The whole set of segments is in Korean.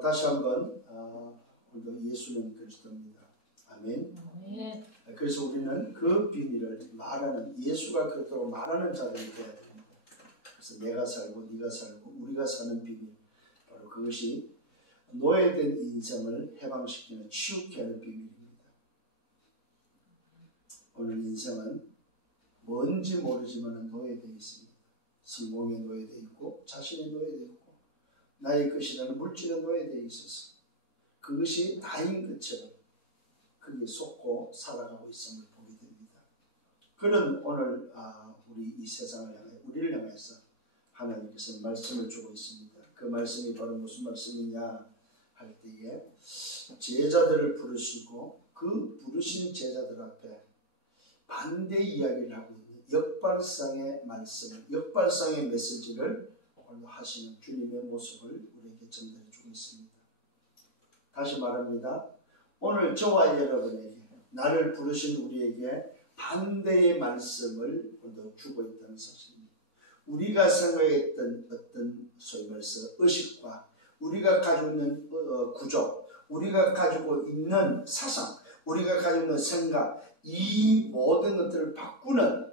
다시 한번 오늘도 예수는 그리스도입니다. 아멘. 네. 그래서 우리는 그 비밀을 말하는, 예수가 그렇다고 말하는 자들이 되어야 됩니다. 그래서 내가 살고 네가 살고 우리가 사는 비밀, 바로 그것이 노예된 인생을 해방시키는, 치유케 하는 비밀입니다. 오늘 인생은 뭔지 모르지만 노예되어 있습니다. 성공에 노예되어 있고, 자신의 노예되어 있고, 나의 것이라는 물질의 노예되어 있어서 그것이 나인 것처럼 그게 속고 살아가고 있음을 보게 됩니다. 그런 오늘 우리 이 세상을 향해, 우리를 향해서 하나님께서 말씀을 주고 있습니다. 그 말씀이 바로 무슨 말씀이냐 할 때에, 제자들을 부르시고 그 부르신 제자들 앞에 반대 이야기를 하고 있는 역발상의 말씀을, 역발상의 메시지를 오늘 하시는 주님의 모습을 우리에게 전달해 주고 있습니다. 다시 말합니다. 오늘 저와 여러분에게, 나를 부르신 우리에게 반대의 말씀을 주고 있다는 사실입니다. 우리가 생각했던 어떤 소위 말해서 의식과 우리가 가지고 있는 구조, 우리가 가지고 있는 사상, 우리가 가지고 있는 생각, 이 모든 것들을 바꾸는,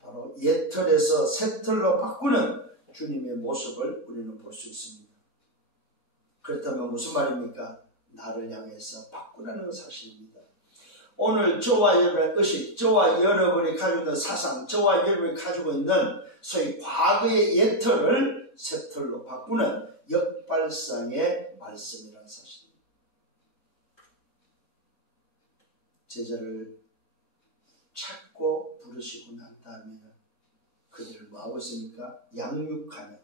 바로 옛 틀에서 새 틀로 바꾸는 주님의 모습을 우리는 볼 수 있습니다. 그렇다면 무슨 말입니까? 나를 향해서 바꾸라는 사실입니다. 오늘 저와 여러분의 의식, 저와 여러분이 가지고 있는 사상, 저와 여러분이 가지고 있는 소위 과거의 옛 틀을 새 틀로 바꾸는 역발상의 말씀이라는 사실입니다. 제자를 찾고 부르시고 난 다음에는 그들을 뭐하고 있습니까? 양육하는,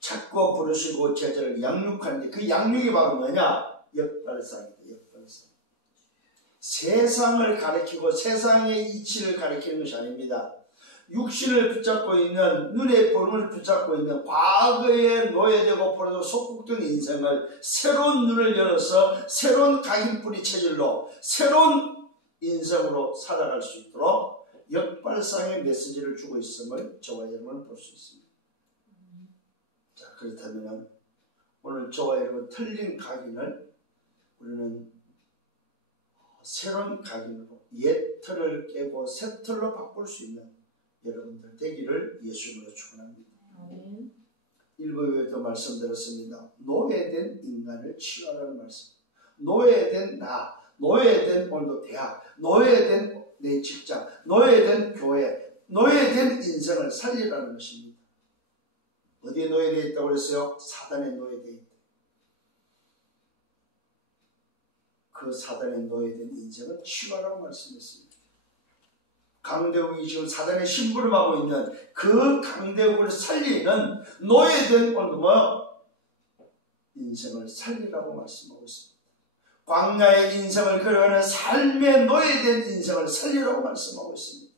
찾고 부르시고 제자를 양육하는데, 그 양육이 바로 뭐냐? 역발상이다. 역발상. 세상을 가리키고 세상의 이치를 가리키는 것이 아닙니다. 육신을 붙잡고 있는, 눈의 보름을 붙잡고 있는 과거에 노예되고 포로되고 속국된 인생을 새로운 눈을 열어서 새로운 각인뿌리 체질로 새로운 인생으로 살아갈 수 있도록 역발상의 메시지를 주고 있음을 저와 여러분은 볼 수 있습니다. 자, 그렇다면 오늘 저와 여러분 틀린 각인을 우리는 새로운 각인으로 옛 틀을 깨고 새 틀로 바꿀 수 있는 여러분들 되기를 예수님으로 축원합니다. 일부에도 말씀드렸습니다. 노예된 인간을 치유하라는 말씀. 노예된 나, 노예된 오늘도 대학, 노예된 내 직장, 노예된 교회, 노예된 인생을 살리라는 것입니다. 어디에 노예되어 있다고 그랬어요? 사단에 노예되어 있다. 그 사단에 노예된 인생을 치유하라고 말씀했습니다. 강대국이 지금 사단의 심부름하고 있는 그 강대국을 살리는 노예된 인생을 살리라고 말씀하고 있습니다. 광야의 인생을 걸어가는 삶의 노예된 인생을 살리라고 말씀하고 있습니다.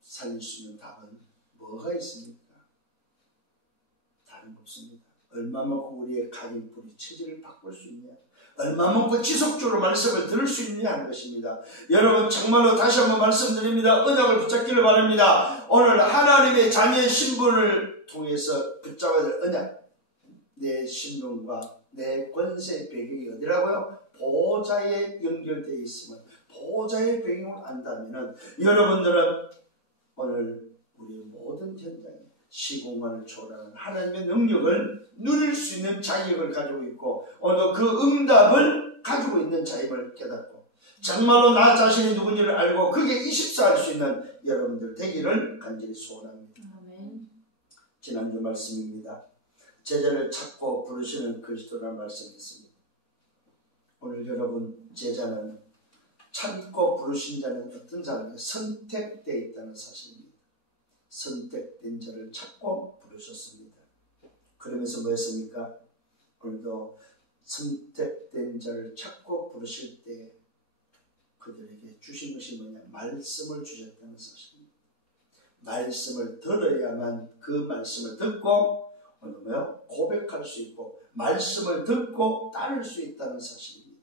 살릴 수 있는 답은 뭐가 있습니까? 다른 거 없습니다. 얼마만큼 우리의 각인뿌리 체질을 바꿀 수 있냐, 얼마만큼 지속적으로 말씀을 들을 수 있느냐 하는 것입니다. 여러분 정말로 다시 한번 말씀드립니다. 언약을 붙잡기를 바랍니다. 오늘 하나님의 자녀의 신분을 통해서 붙잡아야 될 언약, 내 신분과 내 권세의 배경이 어디라고요? 보호자에 연결되어 있음을, 보호자의 배경을 안다면 여러분들은 오늘 우리의 모든 현장에 시공간을 초월하는 하나님의 능력을 누릴 수 있는 자격을 가지고 있고, 오늘 그 응답을 가지고 있는 자임을 깨닫고 정말로 나 자신이 누군지를 알고 그게 24할 수 있는 여러분들 되기를 간절히 소원합니다. 아멘. 지난주 말씀입니다. 제자를 찾고 부르시는 그리스도라는 말씀이었습니다. 오늘 여러분 제자는 찾고 부르신 자는 어떤 자는 선택되어 있다는 사실입니다. 선택된 자를 찾고 부르셨습니다. 그러면서 뭐였습니까? 오늘도 선택된 자를 찾고 부르실 때 그들에게 주신 것이 뭐냐? 말씀을 주셨다는 사실입니다. 말씀을 들어야만 그 말씀을 듣고 오늘 뭐요? 고백할 수 있고 말씀을 듣고 따를 수 있다는 사실입니다.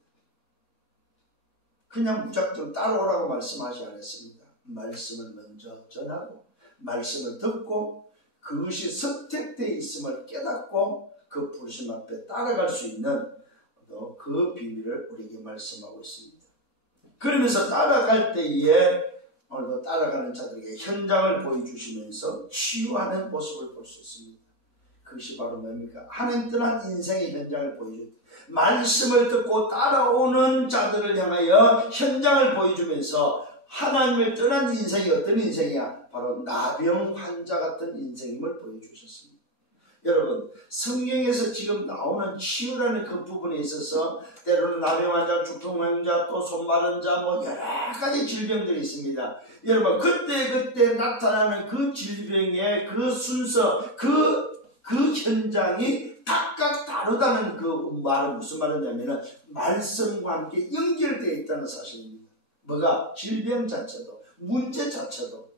그냥 무작정 따라오라고 말씀하지 않았습니다. 말씀을 먼저 전하고 말씀을 듣고 그것이 선택되어 있음을 깨닫고 그 부르심 앞에 따라갈 수 있는 그 비밀을 우리에게 말씀하고 있습니다. 그러면서 따라갈 때에 오늘도 따라가는 자들에게 현장을 보여주시면서 치유하는 모습을 볼 수 있습니다. 그것이 바로 뭡니까? 하나님 떠난 인생의 현장을 보여줍니다. 말씀을 듣고 따라오는 자들을 향하여 현장을 보여주면서 하나님을 떠난 인생이 어떤 인생이야? 바로 나병 환자 같은 인생임을 보여주셨습니다. 여러분, 성경에서 지금 나오는 치유라는 그 부분에 있어서 때로는 나병 환자, 중풍 환자, 또 손 마른 자, 뭐 여러 가지 질병들이 있습니다. 여러분, 그때 나타나는 그 질병의 그 순서, 그 현장이 각각 다르다는 그 말은 무슨 말이냐면은 말씀과 함께 연결되어 있다는 사실입니다. 뭐가? 질병 자체도, 문제 자체도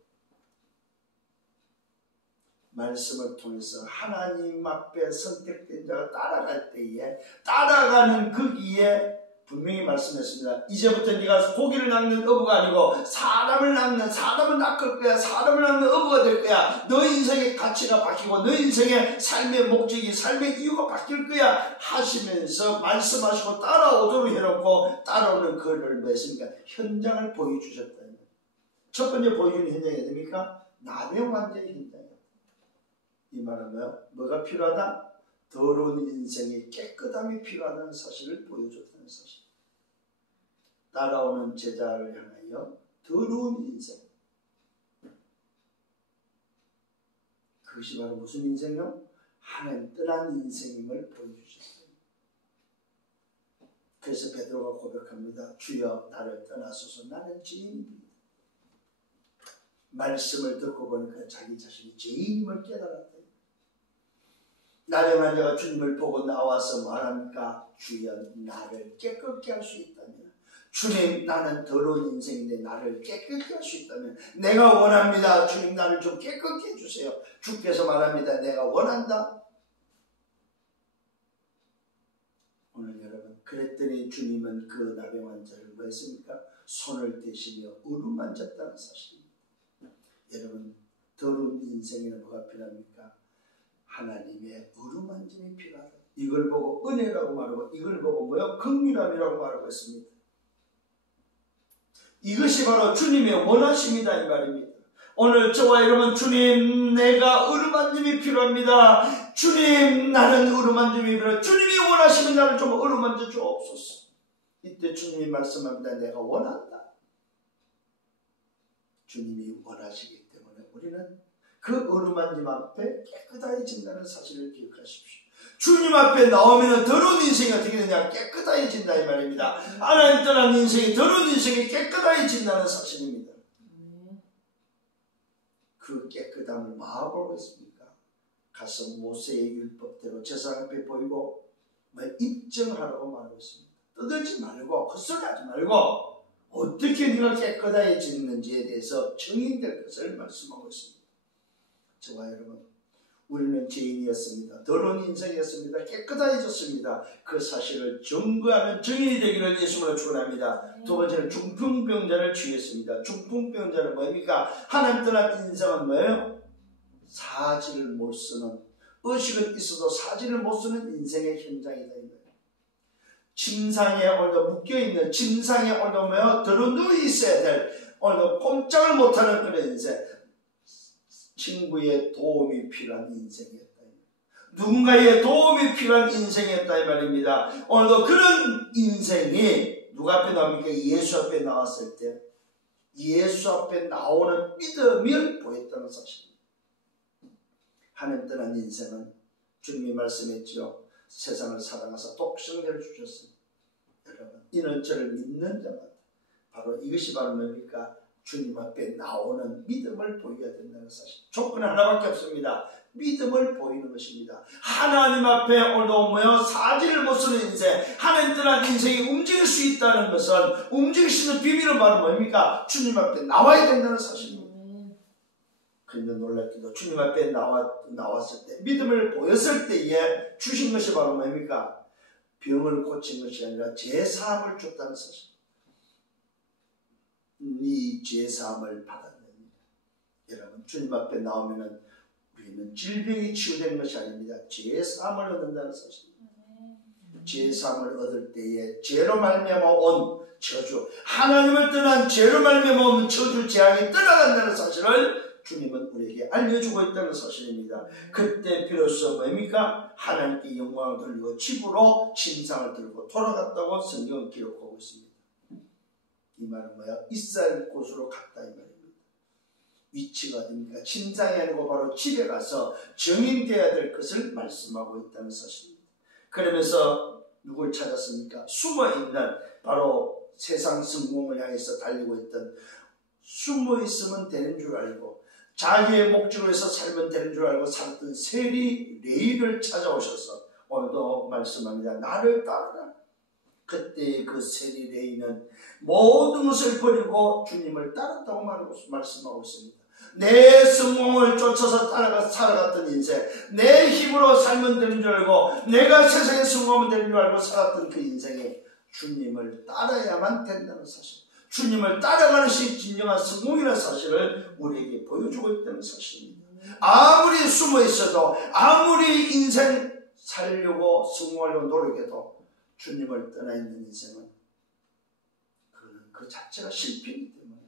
말씀을 통해서 하나님 앞에 선택된 자가 따라갈 때에 따라가는 거기에 분명히 말씀했습니다. 이제부터 네가 고기를 낚는 어부가 아니고 사람을 낚을 거야. 사람을 낚는 어부가 될 거야. 너 인생의 가치가 바뀌고 너 인생의 삶의 목적이, 삶의 이유가 바뀔 거야 하시면서 말씀하시고 따라오도록 해놓고 따라오는 그를 뭐했습니까? 현장을 보여주셨다. 첫 번째 보여주는 현장이 됩니까? 나병 환자의 현장이에요. 이 말은 뭐가 필요하다? 더러운 인생의 깨끗함이 필요하다는 사실을 보여줬다는 사실. 따라오는 제자를 향하여 더러운 인생. 그것이 바로 무슨 인생이요? 하나님 떠난 인생임을 보여주셨어요. 그래서 베드로가 고백합니다. 주여 나를 떠나소서 나는 죄인입니다. 말씀을 듣고 보니까 자기 자신이 죄인임을 깨달았다. 나병 환자가 주님을 보고 나와서 말합니까? 주여 나를 깨끗게 할 수 있다면, 주님 나는 더러운 인생인데 나를 깨끗게 할 수 있다면 내가 원합니다. 주님 나를 좀 깨끗게 해주세요. 주께서 말합니다. 내가 원한다. 오늘 여러분 그랬더니 주님은 그 나병 환자를 뭐 했습니까? 손을 대시며 어루만졌다는 사실입니다. 여러분 더러운 인생에는 뭐가 필요합니까? 하나님의 어루만짐이 필요하다. 이걸 보고 은혜라고 말하고 이걸 보고 뭐요? 긍휼함이라고 말하고 있습니다. 이것이 바로 주님의 원하심이다 이 말입니다. 오늘 저와 여러분 주님 내가 어루만짐이 필요합니다. 주님 나는 어루만짐이 필요합니다. 주님이 원하시면 나를 좀 어루만져 주옵소서. 이때 주님이 말씀합니다. 내가 원한다. 주님이 원하시기 때문에 우리는 그 어루만짐 앞에 깨끗해진다는 사실을 기억하십시오. 주님 앞에 나오면 더러운 인생이 어떻게 되냐? 깨끗해진다 이 말입니다. 하나님 떠난 인생이 더러운 인생이 깨끗해진다는 사실입니다. 그 깨끗함을 뭐하고 있습니까? 가서 모세의 율법대로 제사 앞에 보이고 입증하라고 말하고 있습니다. 떠들지 말고 헛소리하지 말고 어떻게 네가 깨끗해지는지에 대해서 증인될 것을 말씀하고 있습니다. 저와 여러분 우리는 죄인이었습니다. 더러운 인생이었습니다. 깨끗해졌습니다. 그 사실을 증거하는 증인이 되기를 예수님으로 축원합니다. 두 번째는 중풍병자를 치유했습니다. 중풍병자는 뭡니까? 하나님 떠난 인생은 뭐예요? 사지를 못 쓰는, 의식은 있어도 사지를 못 쓰는 인생의 현장이다. 침상에 오늘도 묶여있는, 침상에 오늘도 뭐예요? 들어누워 있어야 될, 오늘도 꼼짝을 못하는 그런 인생. 친구의 도움이 필요한 인생이었다. 누군가의 도움이 필요한 인생이었다 이 말입니다. 오늘도 그런 인생이 누가 앞에 나옵니까? 예수 앞에 나왔을 때 예수 앞에 나오는 믿음을 보였다는 사실입니다. 하나님 떠난 인생은 주님이 말씀했죠. 세상을 사랑하사 독생자를 주셨습니다. 여러분 이는 저를 믿는 자마다 바로 이것이 바로 뭡니까? 주님 앞에 나오는 믿음을 보여야 된다는 사실. 조건 하나밖에 없습니다. 믿음을 보이는 것입니다. 하나님 앞에 오늘도 뭐요? 사지를 못 쓰는 인생, 하나님 떠난 인생이 움직일 수 있다는 것은 움직일 수 있는 비밀은 바로 뭡니까? 주님 앞에 나와야 된다는 사실입니다. 그런데 놀랍게도 주님 앞에 나왔을 때, 믿음을 보였을 때에 주신 것이 바로 뭡니까? 병을 고친 것이 아니라 죄사함을 줬다는 사실. 이 죄사함을 받았느니라. 여러분 주님 앞에 나오면은 우리는 질병이 치유되는 것이 아닙니다. 죄의 사함을 얻는다는 사실입니다. 죄의 사함을 얻을 때에 죄로 말미암아 온 저주, 하나님을 떠난 죄로 말미암아 온 저주 재앙이 떠나간다는 사실을 주님은 우리에게 알려주고 있다는 사실입니다. 그때 비로소 뭡니까? 하나님께 영광을 돌리고 집으로 침상을 들고 돌아갔다고 성경은 기록하고 있습니다. 이 말은 뭐야? 이스라엘 곳으로 갔다 이 말입니다. 위치가 어딥니까? 침상이 아니고 바로 집에 가서 증인되어야 될 것을 말씀하고 있다는 사실입니다. 그러면서 누굴 찾았습니까? 숨어있는, 바로 세상 성공을 향해서 달리고 있던, 숨어있으면 되는 줄 알고 자기의 목적에서 살면 되는 줄 알고 살았던 세리 레위를 찾아오셔서 오늘도 말씀합니다. 나를 따르라. 그때 그 세리 레위는 모든 것을 버리고 주님을 따랐다고 말씀하고 있습니다. 내 성공을 쫓아서 살아갔던 인생, 내 힘으로 살면 되는 줄 알고 내가 세상에 성공하면 되는 줄 알고 살았던 그 인생에 주님을 따라야만 된다는 사실, 주님을 따라가는 것이 진정한 성공이라는 사실을 우리에게 보여주고 있다는 사실입니다. 아무리 숨어 있어도, 아무리 인생 살려고 성공하려고 노력해도 주님을 떠나 있는 인생은 그 자체가 실패이기 때문에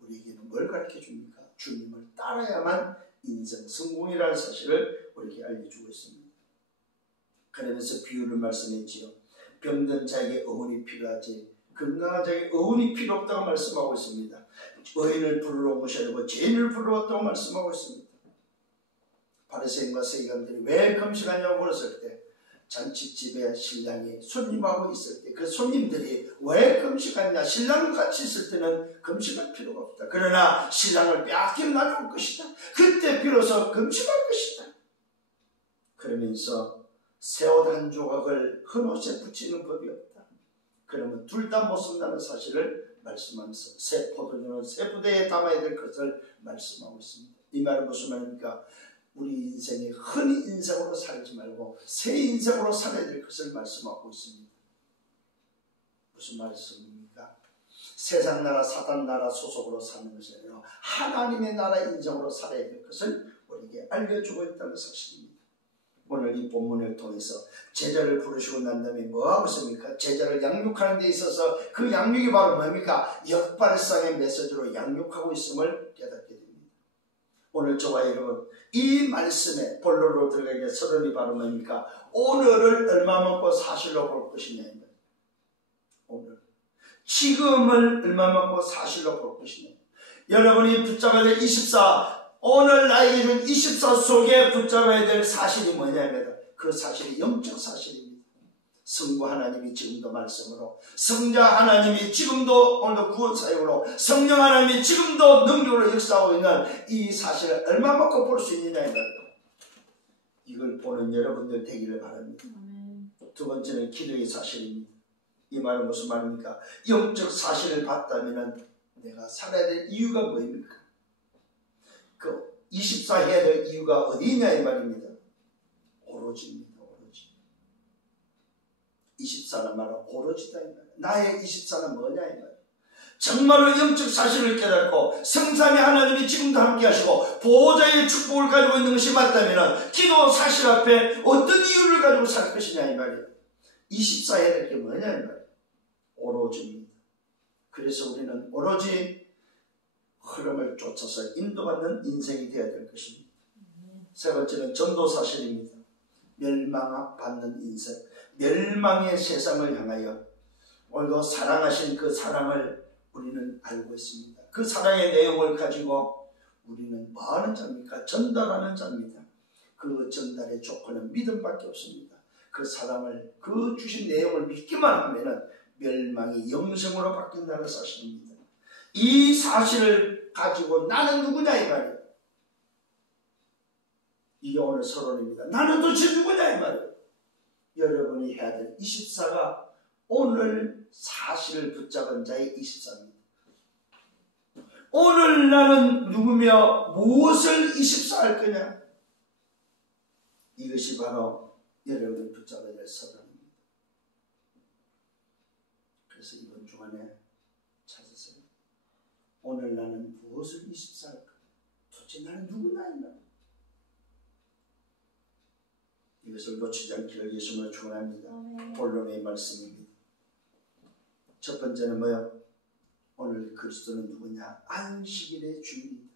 우리에게는 뭘 가르쳐 줍니까? 주님을 따라야만 인생 성공이라는 사실을 우리에게 알려주고 있습니다. 그러면서 비유를 말씀했지요. 병든 자에게 의원이 필요하지 건강한 자에게 의원이 필요 없다고 말씀하고 있습니다. 의인을 부르러 온 것이 아니고 죄인을 부르러 왔다고 말씀하고 있습니다. 바리새인과 세리관들이 왜 금식하냐고 물었을 때, 잔치집에 신랑이 손님하고 있을 때 그 손님들이 왜 금식하냐, 신랑과 같이 있을 때는 금식할 필요가 없다. 그러나 신랑을 빼앗기고 나올 것이다. 그때 비로소 금식할 것이다. 그러면서 새 옷 한 조각을 큰 옷에 붙이는 법이 없다. 그러면 둘 다 못 쓴다는 사실을 말씀하면서 새 포도주는 새 부대에 담아야 될 것을 말씀하고 있습니다. 이 말은 무슨 말입니까? 우리 인생이 흔히 인생으로 살지 말고 새 인생으로 살아야 될 것을 말씀하고 있습니다. 무슨 말씀입니까? 세상 나라, 사단 나라 소속으로 사는 것이 아니라 하나님의 나라 인생으로 살아야 될 것을 우리에게 알려주고 있다는 사실입니다. 오늘 이 본문을 통해서 제자를 부르시고 난 다음에 뭐하고 있습니까? 제자를 양육하는 데 있어서 그 양육이 바로 뭡니까? 역발상의 메시지로 양육하고 있음을 깨닫게 됩니다. 오늘 저와 여러분, 이 말씀에 본론으로 들어가기 서론이 바로 뭡니까? 오늘을 얼마 먹고 사실로 볼 것이냐. 오늘 지금을 얼마 먹고 사실로 볼 것이냐. 여러분이 붙잡아야 될 24, 오늘 나에게 준 24 속에 붙잡아야 될 사실이 뭐냐면 그 사실이 영적 사실입니다. 성부 하나님이 지금도 말씀으로, 성자 하나님이 지금도 오늘도 구원 사역으로, 성령 하나님이 지금도 능력으로 역사하고 있는 이 사실을 얼마 먹고 볼 수 있느냐 이 말이에요. 이걸 보는 여러분들 되기를 바랍니다. 두 번째는 기도의 사실입니다. 이 말은 무슨 말입니까? 영적 사실을 봤다면 내가 살아야 될 이유가 뭐입니까? 그 24 해야 될 이유가 어디 있냐 이 말입니다. 오로지입니다. 24는 말은 오로지다 이 말이에요. 나의 24는 뭐냐 이 말이에요. 정말로 영적 사실을 깨닫고 성삼위 하나님이 지금도 함께 하시고 보호자의 축복을 가지고 있는 것이 맞다면 기도 사실 앞에 어떤 이유를 가지고 살 것이냐 이 말이에요. 24 해야 될 게 뭐냐 이 말이에요. 오로지입니다. 그래서 우리는 오로지 흐름을 쫓아서 인도받는 인생이 되어야 될 것입니다. 세 번째는 전도 사실입니다. 멸망받는 인생, 멸망의 세상을 향하여 오늘도 사랑하신 그 사랑을 우리는 알고 있습니다. 그 사랑의 내용을 가지고 우리는 뭐 하는 자입니까? 전달하는 자입니다. 그 전달의 조건은 믿음밖에 없습니다. 그 사랑을, 그 주신 내용을 믿기만 하면은 멸망이 영생으로 바뀐다는 사실입니다. 이 사실을 가지고 나는 누구냐 이 말이에요. 이게 오늘 서론입니다. 나는 도대체 누구냐 이 말이에요. 여러분이 해야 될 24가 오늘 사실을 붙잡은 자의 24입니다. 오늘 나는 누구며 무엇을 24 할 거냐? 이것이 바로 여러분이 붙잡아야 될 서론입니다. 그래서 이번 주간에 찾으세요. 오늘 나는 무엇을 24 할 거냐? 도대체 나는 누구냐 이 말이에요. 이것을 놓치지 않기를 예수님으로 축원합니다. 본론의 말씀입니다. 첫 번째는 뭐요? 오늘 그리스도는 누구냐? 안식일의 주인이다.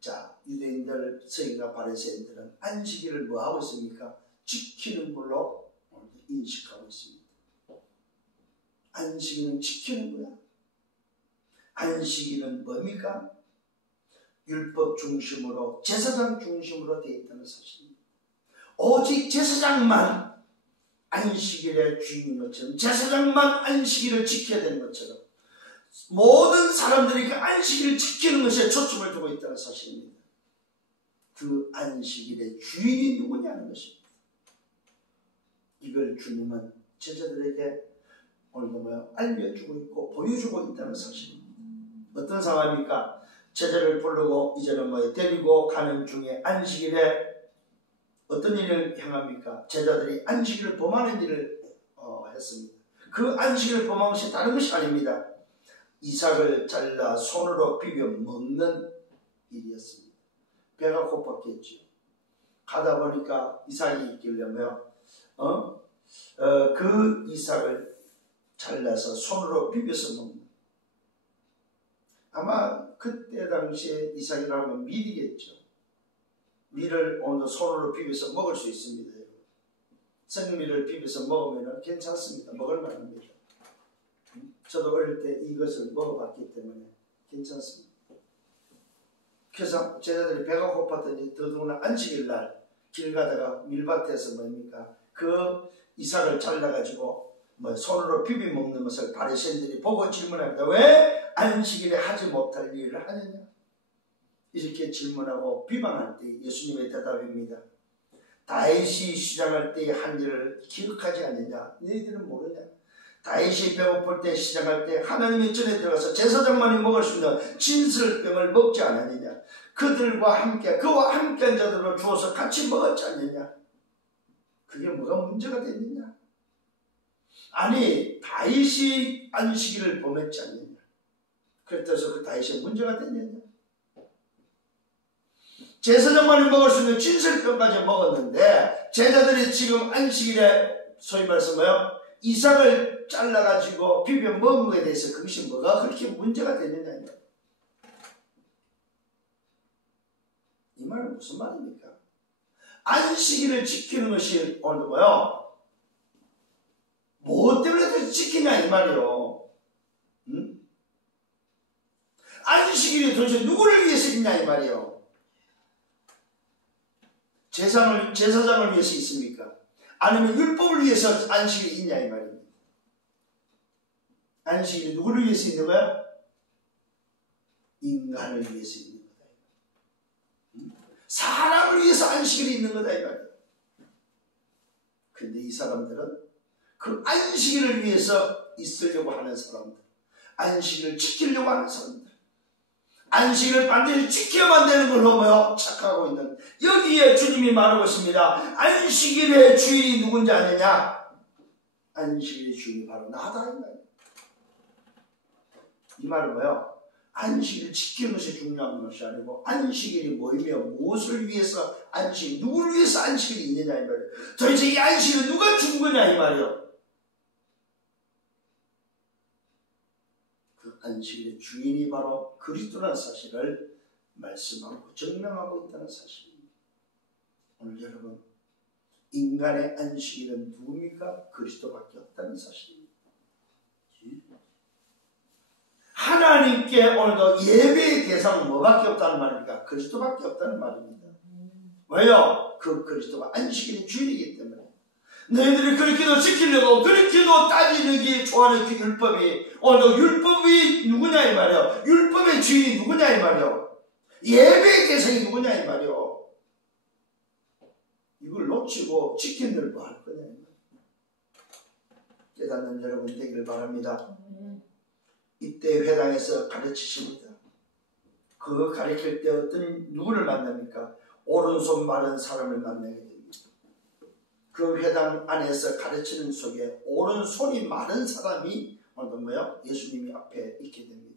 자, 유대인들, 서기관 바리새인들은 안식일을 뭐 하고 있습니까? 지키는 걸로 인식하고 있습니다. 안식일은 지키는 거야. 안식일은 뭡니까? 율법 중심으로, 제사장 중심으로 되어 있다는 사실입니다. 오직 제사장만 안식일의 주인인 것처럼, 제사장만 안식일을 지켜야 되는 것처럼 모든 사람들이 그 안식일을 지키는 것에 초점을 두고 있다는 사실입니다. 그 안식일의 주인이 누구냐는 것입니다. 이걸 주님은 제자들에게 오늘도 알려주고 있고 보여주고 있다는 사실입니다. 어떤 상황입니까? 제자를 부르고 이제는 데리고 가는 중에 안식일에 어떤 일을 행합니까? 제자들이 안식일을 범하는 일을 했습니다. 그 안식일을 범한 것이 다른 것이 아닙니다. 이삭을 잘라 손으로 비벼 먹는 일이었습니다. 배가 고팠겠죠. 가다 보니까 이삭이 있길래 그 이삭을 잘라서 손으로 비벼서 먹는. 아마 그때 당시에 이삭이라면 밀이겠죠. 밀을 오늘 손으로 비벼서 먹을 수 있습니다. 생밀을 비벼서 먹으면 괜찮습니다. 먹을 만합니다. 저도 어릴 때 이것을 먹어봤기 때문에 괜찮습니다. 그래서 제자들이 배가 고팠더니 더더구나 안식일 날 길 가다가 밀밭에서 그 이삭을 잘라가지고 손으로 비벼 먹는 것을 바리새인들이 보고 질문합니다. 왜 안식일에 하지 못할 일을 하느냐? 이렇게 질문하고 비방할 때 예수님의 대답입니다. 다윗이 시장할 때 한 일을 기억하지 않느냐? 너희들은 모르냐? 다윗이 배고플 때 시장할 때 하나님의 전에 들어가서 제사장만이 먹을 수 있는 진설병을 먹지 않았느냐? 그와 함께한 자들을 주어서 같이 먹었지 않느냐? 그게 뭐가 문제가 됐느냐? 아니, 다윗이 안식일을 범했지 않느냐? 그래서 그 다윗이 문제가 됐느냐? 제사장만이 먹을 수 있는 진설병까지 먹었는데 제자들이 지금 안식일에 소위 말해서 이삭을 잘라가지고 비벼 먹은 것에 대해서 그것이 뭐가 그렇게 문제가 되느냐? 이 말은 무슨 말입니까? 안식일을 지키는 것이 오늘도 뭐 때문에 지키냐 이 말이요. 응? 안식일이 도대체 누구를 위해서 있냐 이 말이요. 제사장을 위해서 있습니까? 아니면 율법을 위해서 안식일이 있냐 이 말입니다. 안식일이 누구를 위해서 있는 거야? 인간을 위해서 있는 거다. 사람을 위해서 안식일이 있는 거다 이 말이야. 근데 이 사람들은 그 안식일을 위해서 있으려고 하는 사람들, 안식일을 지키려고 하는 사람들, 안식일을 반드시 지켜야만 되는 걸로 착각하고 있는, 여기에 주님이 말하고 있습니다. 안식일의 주인이 누군지 아느냐? 안식일의 주인이 바로 나다 이 말이에요. 이 말은 안식일을 지키는 것이 중요한 것이 아니고 안식일이 뭐이며 무엇을 위해서 누구를 위해서 안식일이 있느냐 이 말이에요. 도대체 이 안식일은 누가 준 거냐 이 말이에요. 그 안식일의 주인이 바로 그리스도라는 사실을 말씀하고 증명하고 있다는 사실입니다. 오늘 여러분, 인간의 안식일은 누굽니까? 그리스도밖에 없다는 사실입니다. 하나님께 오늘도 예배의 대상은 뭐밖에 없다는 말입니까? 그리스도밖에 없다는 말입니다. 왜요? 그 그리스도가 안식일의 주인이기 때문에. 너희들이 그렇게도 지키려고 그렇게도 따지기 좋아하는 그 율법이 오늘도 율법이 누구냐 이 말이요. 율법의 주인이 누구냐 이 말이요. 예배의 대상이 누구냐 이 말이요. 이걸 놓치고 지킨들 뭐 할 거냐 이 말이요. 깨닫는 여러분 되기를 바랍니다. 이때 회당에서 가르치십니다. 그거 가르칠 때 누구를 만납니까? 오른손 마른 사람을 만나게 됩니다. 그 회당 안에서 가르치는 속에 오른손이 마른 사람이 예수님이 앞에 있게 됩니다.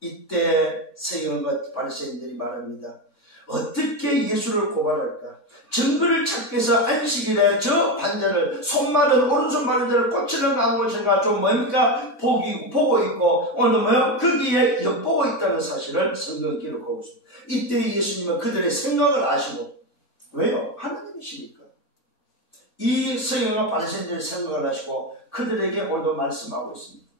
이때 서기관과 바리새인들이 말합니다. 어떻게 예수를 고발할까? 증거를 찾기 위해서 안식일에 저 환자를, 손마른, 오른손 마른 자를 고치는 것인가? 좀 뭡니까? 보고 있고, 오늘 뭐요? 거기에 엿보고 있다는 사실을 성경 기록하고 있습니다. 이때 예수님은 그들의 생각을 아시고, 왜요? 하나님이시니까. 이 서기관과 바리새인들의 생각을 하시고, 그들에게 오늘도 말씀하고 있습니다.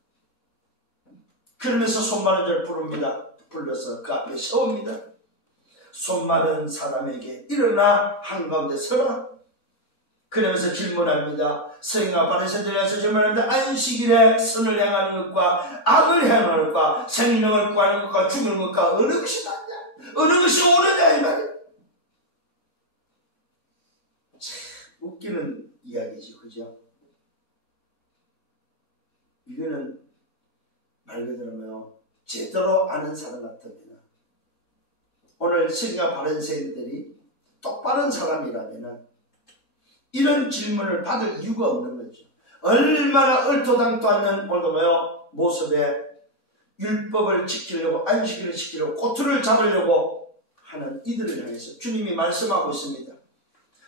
그러면서 손 마른 자를 부릅니다. 불러서 그 앞에 세웁니다. 손 마른 사람에게 일어나 한가운데 서라. 그러면서 질문합니다. 서기관과 바리새인들이 와서 질문합니다. 안식일에 선을 행하는 것과 악을 행하는 것과 생명을 구하는 것과 죽는 것과 어느 것이 낫냐? 어느 것이 옳으냐 이 말이에요. 참 웃기는 이야기죠. 그죠? 이거는 말 그대로 제대로 아는 사람 같으면 오늘 서기관과 바리새인들이 똑바른 사람이라면 이런 질문을 받을 이유가 없는 거죠. 얼마나 얼토당토 않는 모습에 율법을 지키려고, 안식일을 지키려고, 고투를 잡으려고 하는 이들을 향해서 주님이 말씀하고 있습니다.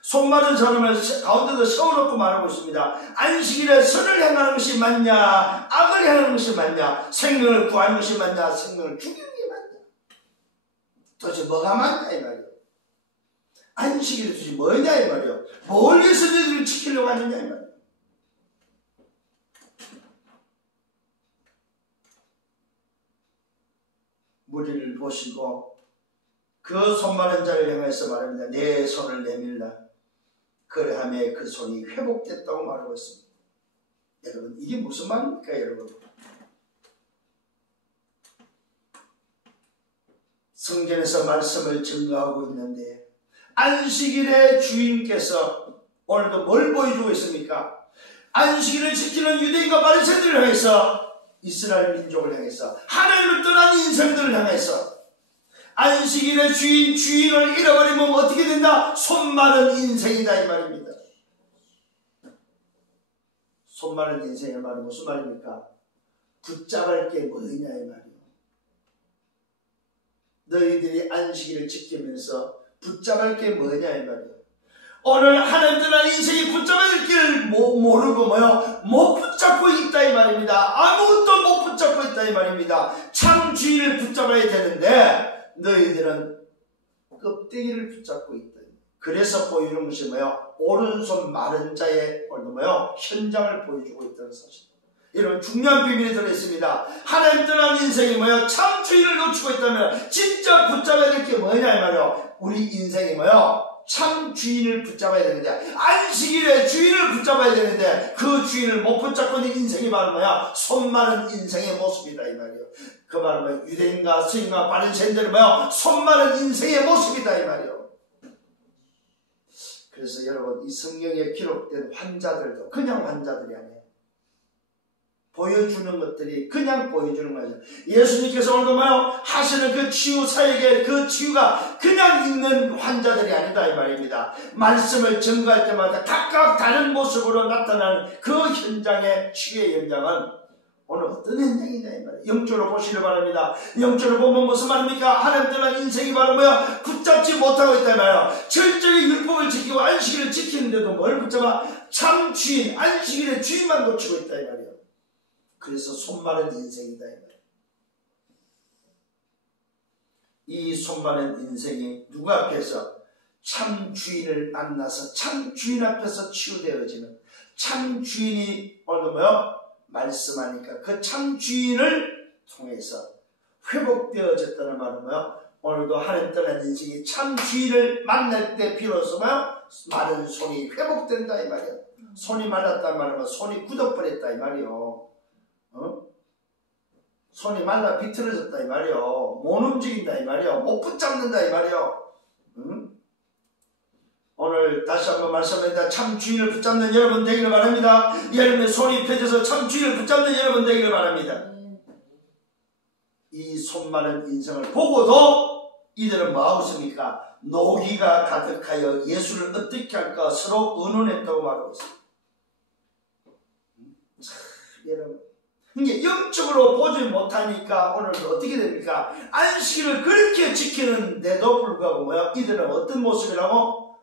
손 마른 사람을 가운데도 세워놓고 말하고 있습니다. 안식일에 선을 행하는 것이 맞냐? 악을 행하는 것이 맞냐? 생명을 구하는 것이 맞냐? 생명을 죽이는 게 맞냐? 도대체 뭐가 맞냐 이 말이에요. 안식일이 도대체 뭐냐 이 말이에요. 뭘 위해서 너희들을 지키려고 하느냐 이 말이에요. 무리를 보시고 그 손 마른 자를 향해서 말합니다. 내 손을 내밀라. 그래하며 그 손이 회복됐다고 말하고 있습니다. 여러분 이게 무슨 말입니까 여러분? 성전에서 말씀을 증거하고 있는데 안식일의 주인께서 오늘도 뭘 보여주고 있습니까? 안식일을 지키는 유대인과 바리새인들을 향해서, 이스라엘 민족을 향해서, 하나님을 떠난 인생들을 향해서 안식일의 주인을 잃어버리면 어떻게 된다? 손 마른 인생이다 이 말입니다. 손 마른 인생의 말은 무슨 말입니까? 붙잡을 게 뭐냐 이 말이에요. 너희들이 안식일을 지키면서 붙잡을 게 뭐냐 이 말이에요. 오늘 하나님 떠난 인생이 붙잡을 길을 모르고 못 붙잡고 있다 이 말입니다. 아무것도 못 붙잡고 있다 이 말입니다. 참 주인을 붙잡아야 되는데 너희들은 껍데기를 붙잡고 있다. 그래서 보여주는 것이 오른손 마른 자의 현장을 보여주고 있다는 사실. 이런 중요한 비밀이 들어있습니다. 하나님 떠난 인생이 참 주인을 놓치고 있다면 진짜 붙잡아야 될 게 뭐냐 이 말이에요. 우리 인생이 참 주인을 붙잡아야 되는데, 안식일에 주인을 붙잡아야 되는데 그 주인을 못 붙잡고 있는 인생이 바로 손 마른 인생의 모습이다 이 말이에요. 그 말은 유대인과 서기관과 바리새인들은 손 마른 인생의 모습이다 이 말이에요. 그래서 여러분 이 성경에 기록된 환자들도 그냥 환자들이 아니에요. 보여주는 것들이 그냥 보여주는 거죠. 예수님께서 오늘도 하시는 그 치유 사역에 그 치유가 그냥 있는 환자들이 아니다 이 말입니다. 말씀을 증거할 때마다 각각 다른 모습으로 나타나는 그 현장의 치유의 현장은 오늘 어떤 현장이냐 이 말이에요. 영적으로 보시길 바랍니다. 영적으로 보면 무슨 말입니까? 하나님 떠난 인생이 바로 붙잡지 못하고 있다 이 말이에요. 철저히 율법을 지키고 안식일을 지키는데도 뭘 붙잡아? 참 주인, 안식일의 주인만 놓치고 있다 이 말이에요. 그래서 손 마른 인생이다 이 말이에요. 이 손 마른 인생이 누구 앞에서? 참 주인을 만나서 참 주인 앞에서 치유되어지는, 참 주인이 오늘 말씀하니까 그 참 주인을 통해서 회복되어졌다는 말은 오늘도 하나님 떠난 인생이 참 주인을 만날 때 비로소 마른 손이 회복된다 이 말이에요. 손이 말랐단 말은 손이 굳어버렸다 이 말이에요. 손이 말라 비틀어졌다 이 말이요. 못 움직인다 이 말이요. 못 붙잡는다 이 말이요. 오늘 다시 한번 말씀드립니다. 참 주인을 붙잡는 여러분 되기를 바랍니다. 여러분의 손이 펴져서 참 주인을 붙잡는 여러분 되기를 바랍니다. 이 손 마른 인생을 보고도 이들은 뭐하고 있습니까? 노기가 가득하여 예수를 어떻게 할까 서로 의논했다고 말하고 있습니다. 참, 여러분 이게 영적으로 보지 못하니까 오늘도 어떻게 됩니까? 안식일을 그렇게 지키는데도 불구하고 뭐야? 이들은 어떤 모습이라고?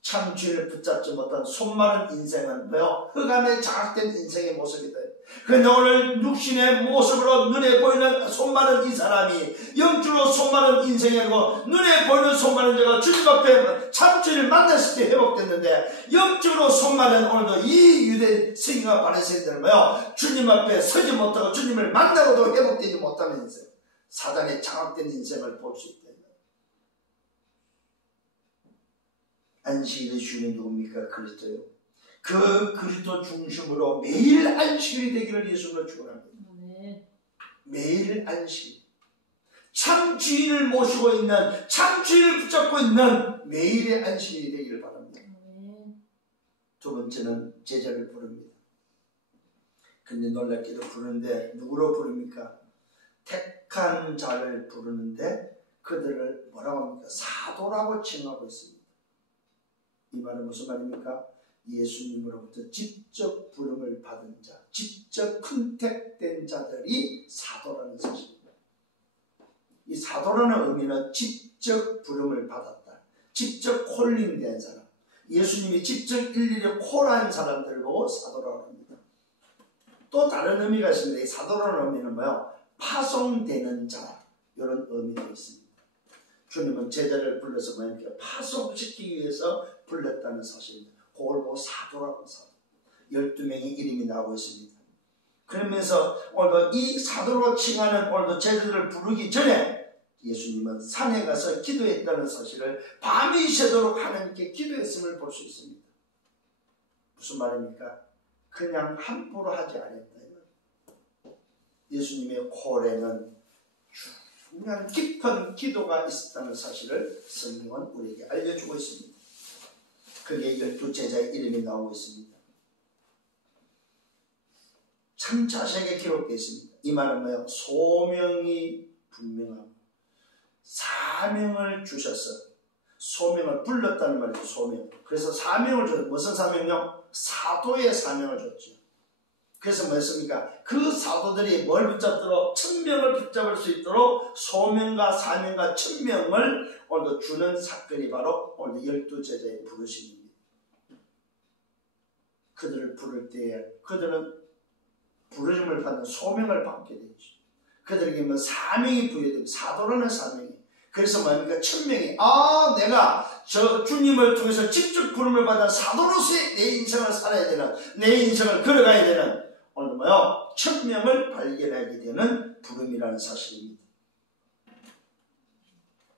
참 주인을 붙잡지 못한 손마른 인생은 뭐요? 흑암에 장악된 인생의 모습이다. 그런데 오늘 육신의 모습으로 눈에 보이는 손마른 이 사람이 영주로 손마른 인생이고 눈에 보이는 손마른 자가 주님 앞에 참 주인을 만났을 때 회복됐는데 영적으로 손마른 오늘도 이 유대 서기관과 바리새인들은 뭐요? 주님 앞에 서지 못하고 주님을 만나고도 회복되지 못하는 인생, 사단에 장악된 인생을 볼 수 있다. 안식일의 주인은 누굽니까? 그리스도요. 그 그리스도 중심으로 매일 안식일이 되기를 예수님으로 축원합니다. 매일 안식. 참 주인을 모시고 있는, 참 주인을 붙잡고 있는 매일의 안식일이 되기를 바랍니다. 두 번째는 제자를 부릅니다. 근데 놀랍게도 부르는데 누구로 부릅니까? 택한 자를 부르는데 그들을 뭐라고 합니까? 사도라고 칭하고 있습니다. 이 말은 무슨 말입니까? 예수님으로부터 직접 부름을 받은 자, 직접 컨택된 자들이 사도라는 사실입니다. 이 사도라는 의미는 직접 부름을 받았다, 직접 콜링된 사람, 예수님이 직접 일일이 콜한 사람들을 보고 사도라고 합니다. 또 다른 의미가 있습니다. 이 사도라는 의미는 뭐예요? 파송되는 자, 이런 의미가 있습니다. 주님은 제자를 불러서 뭐입니까? 파송시키기 위해서 불렀다는 사실입니다. 그걸 보고 사도라고 사도. 12명의 이름이 나오고 있습니다. 그러면서 오늘도 이 사도로 칭하는 오늘도 제자들을 부르기 전에 예수님은 산에 가서 기도했다는 사실을 밤이 새도록 하나님께 기도했음을 볼 수 있습니다. 무슨 말입니까? 그냥 함부로 하지 않았다. 예수님의 콜에는 중요한 깊은 기도가 있었다는 사실을 성경은 우리에게 알려주고 있습니다. 그게 12제자의 이름이 나오고 있습니다. 참 자세하게 기록되어 있습니다. 이 말은 뭐예요? 소명이 분명하고 사명을 주셔서 소명을 불렀다는 말이죠. 소명. 그래서 사명을 줬죠. 무슨 사명요? 사도의 사명을 줬죠. 그래서 뭐였습니까? 그 사도들이 뭘 붙잡도록 1000명을 붙잡을 수 있도록 소명과 사명과 1000명을 오늘도 주는 사건이 바로 오늘 12제자의 부르심입니다. 그들을 부를 때에 그들은 부르심을 받는 소명을 받게 되죠. 그들에게 뭐 사명이 부여되고 사도라는 사명이. 그래서 뭡니까? 1000명이 내가 저 주님을 통해서 직접 부름을 받은 사도로서의 내 인생을 살아야 되는, 내 인생을 걸어가야 되는 오늘 뭐요? 1000명을 발견하게 되는 부름이라는 사실입니다.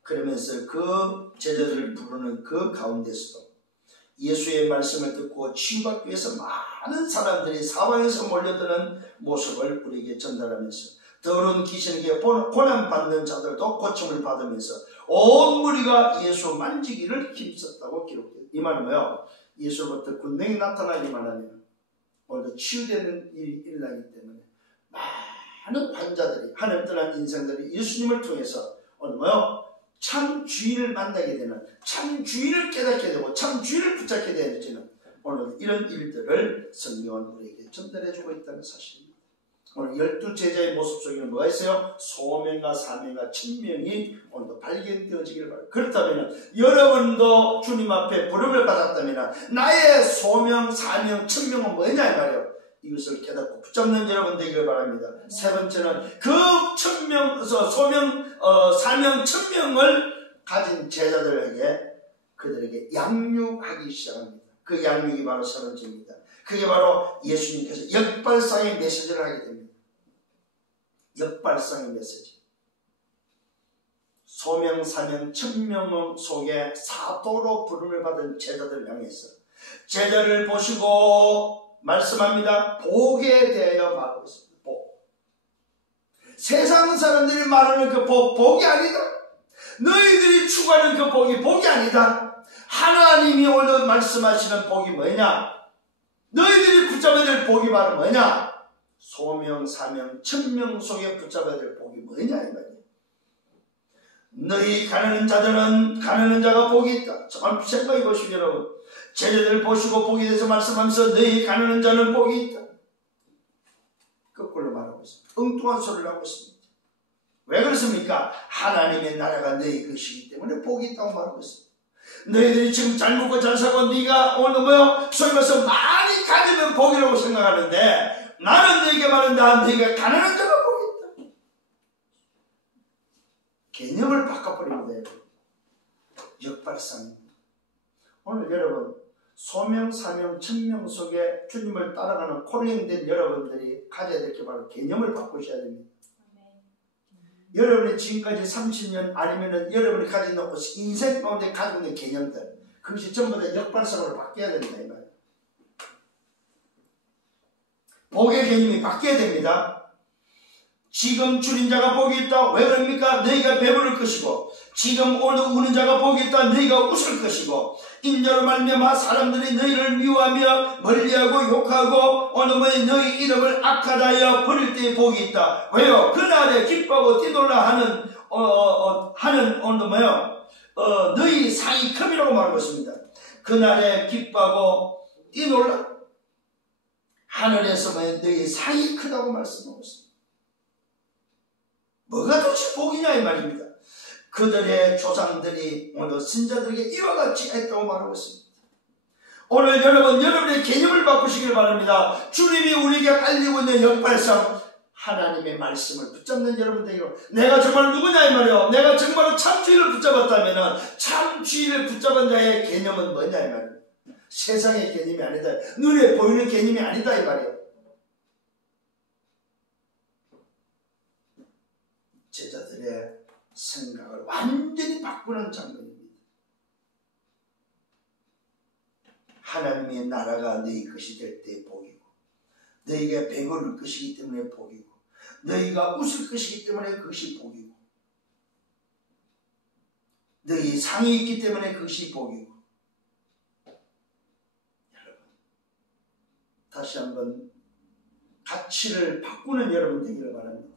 그러면서 그 제자들을 부르는 그 가운데서도 예수의 말씀을 듣고 치유받기 위해서 많은 사람들이 사방에서 몰려드는 모습을 우리에게 전달하면서 더러운 귀신에게 고난받는 자들도 고침을 받으면서 온 무리가 예수 만지기를 힘썼다고 기록돼요. 이 말은 뭐예요? 예수로부터 권능이 나타나기만 하면 오늘도 치유되는 일이 일어나기 때문에 많은 환자들이, 하늘 떠난 인생들이 예수님을 통해서 오늘 뭐예요? 참 주인을 만나게 되는, 참 주인을 깨닫게 되고 참 주인을 붙잡게 되는 오늘 이런 일들을 성경은 우리에게 전달해주고 있다는 사실입니다. 오늘 12제자의 모습 속에는 뭐가 있어요? 소명과 사명과 1000명이 오늘도 발견되어지기를 바랍니다. 그렇다면 여러분도 주님 앞에 부름을 받았다면 나의 소명, 사명, 1000명은 뭐냐 이 말이에요. 이것을 깨닫고 붙잡는 여러분 되기를 바랍니다. 세 번째는 그 1000명, 소명, 사명 1000명을 가진 제자들에게 그들에게 양육하기 시작합니다. 그 양육이 바로 세 번째입니다. 그게 바로 예수님께서 역발상의 메시지를 하게 됩니다. 역발상의 메시지. 소명, 사명, 1000명 속에 사도로 부름을 받은 제자들을 향해서 제자를 보시고 말씀합니다. 복에 대하여 말하고 있습니다. 복. 세상 사람들이 말하는 그 복이 아니다. 너희들이 추구하는 그 복이 아니다. 하나님이 오늘 말씀하시는 복이 뭐냐? 너희들이 붙잡아야 될 복이 바로 뭐냐? 소명, 사명, 1000명 속에 붙잡아야 될 복이 뭐냐 이 말이에요. 너희 가난한 자들은 가난한 자가 복이 있다. 정말 생각해 보시오 여러분. 제자들 보시고 복에 대해서 말씀하면서 너희 가난한 자는 복이 있다. 거꾸로 말하고 있습니다. 엉뚱한 소리를 하고 있습니다. 왜 그렇습니까? 하나님의 나라가 너희 것이기 때문에 복이 있다고 말하고 있습니다. 너희들이 지금 잘 먹고 잘 사고 네가 오늘 소위 말해서 많이 가지면 복이라고 생각하는데 나는 너희에게 말한다. 너희가 가난한 자가 복이 있다. 개념을 바꿔버립니다. 역발상입니다. 오늘 여러분 소명, 사명, 천명 속에 주님을 따라가는 콜링된 여러분들이 가져야 될 게 바로 개념을 바꾸셔야 됩니다. 여러분이 지금까지 30년 아니면은 여러분이 가지고 있는 인생 가운데 가지고 있는 개념들 그것이 전부 다 역발상으로 바뀌어야 된다 이 말이에요. 복의 개념이 바뀌어야 됩니다. 지금 줄인 자가 복이 있다. 왜 그럽니까? 너희가 배부를 것이고 지금 오늘 우는 자가 복이 있다. 너희가 웃을 것이고 인자로 말미암아 사람들이 너희를 미워하며 멀리하고 욕하고 오늘 너희 이름을 악하다하여 버릴 때에 복이 있다. 왜요? 그날에 기뻐하고 뛰놀라 하는 너희 상이 큼이라고 말하고 있습니다. 그날에 기뻐하고 뛰놀라 하늘에서 너희 상이 크다고 말씀하고 있습니다. 뭐가 도대체 복이냐 이 말입니다. 그들의 조상들이 오늘 선자들에게 이와 같이 했다고 말하고 있습니다. 오늘 여러분의 개념을 바꾸시길 바랍니다. 주님이 우리에게 알리고 있는 역발상 하나님의 말씀을 붙잡는 여러분들에게 내가 정말 누구냐 이 말이에요. 내가 정말로 참주의를 붙잡았다면 참주의를 붙잡은 자의 개념은 뭐냐 이 말이에요. 세상의 개념이 아니다. 눈에 보이는 개념이 아니다 이 말이에요. 제자들의 생각을 완전히 바꾸는 장면입니다. 하나님의 나라가 너희 것이 될 때 복이고 너희가 배부를 것이기 때문에 복이고 너희가 웃을 것이기 때문에 그것이 복이고 너희 상이 있기 때문에 그것이 복이고 여러분 다시 한번 가치를 바꾸는 여러분 되기를 바랍니다.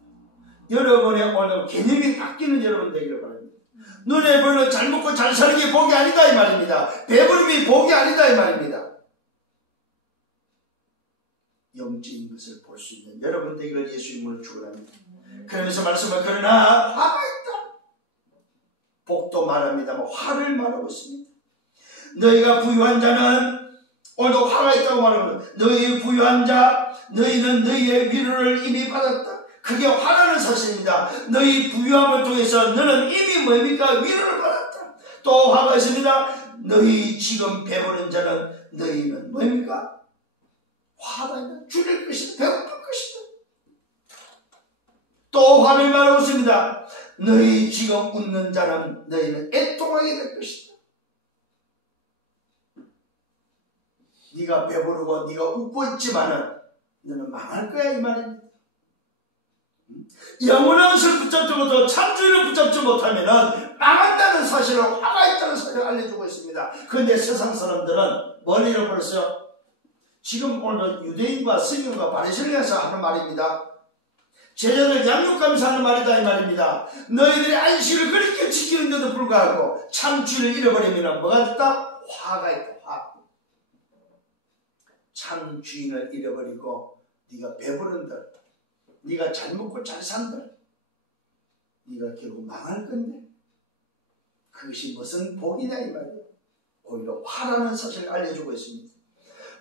여러분의 오늘 개념이 바뀌는 여러분 되기를 바랍니다. 눈에 보이는 잘 먹고 잘 사는 게 복이 아니다 이 말입니다. 배부름이 복이 아니다 이 말입니다. 영적인 것을 볼 수 있는 여러분 되기를 예수 이름으로 축원합니다. 그러면서 말씀을 그러나 화가 있다. 복도 말합니다만 화를 말하고 있습니다. 너희가 부유한 자는 오늘 화가 있다고 말하고 너희 부유한 자 너희는 너희의 위로를 이미 받았다. 그게 화라는 사실입니다. 너희 부유함을 통해서 너는 이미 뭡니까? 위로를 받았다. 또 화가 있습니다. 너희 지금 배부른 자는 너희는 뭡니까? 화가 줄일 것이다. 배고플 것이다. 또 화를 말하고 있습니다. 너희 지금 웃는 자는 너희는 애통하게 될 것이다. 네가 배부르고 네가 웃고 있지만은 너는 망할 거야 이 말입니다. 영원한 것을 붙잡지 못하고 참주의를 붙잡지 못하면 망한다는 사실을 화가 있다는 사실을 알려주고 있습니다. 그런데 세상 사람들은 뭘 잃어버렸어요? 지금 오늘 유대인과 성경과 바리새인에서 하는 말입니다. 제자들 양육하면서 하는 말이다 이 말입니다. 너희들이 안식을 그렇게 지키는데도 불구하고 참주의를 잃어버리면 뭐가 됐다? 화가 있다. 화. 참주의를 잃어버리고 네가 배부른들 네가 잘 먹고 잘 산들 네가 결국 망할 건데 그것이 무슨 복이냐 이 말이에요. 오히려 화라는 사실을 알려주고 있습니다.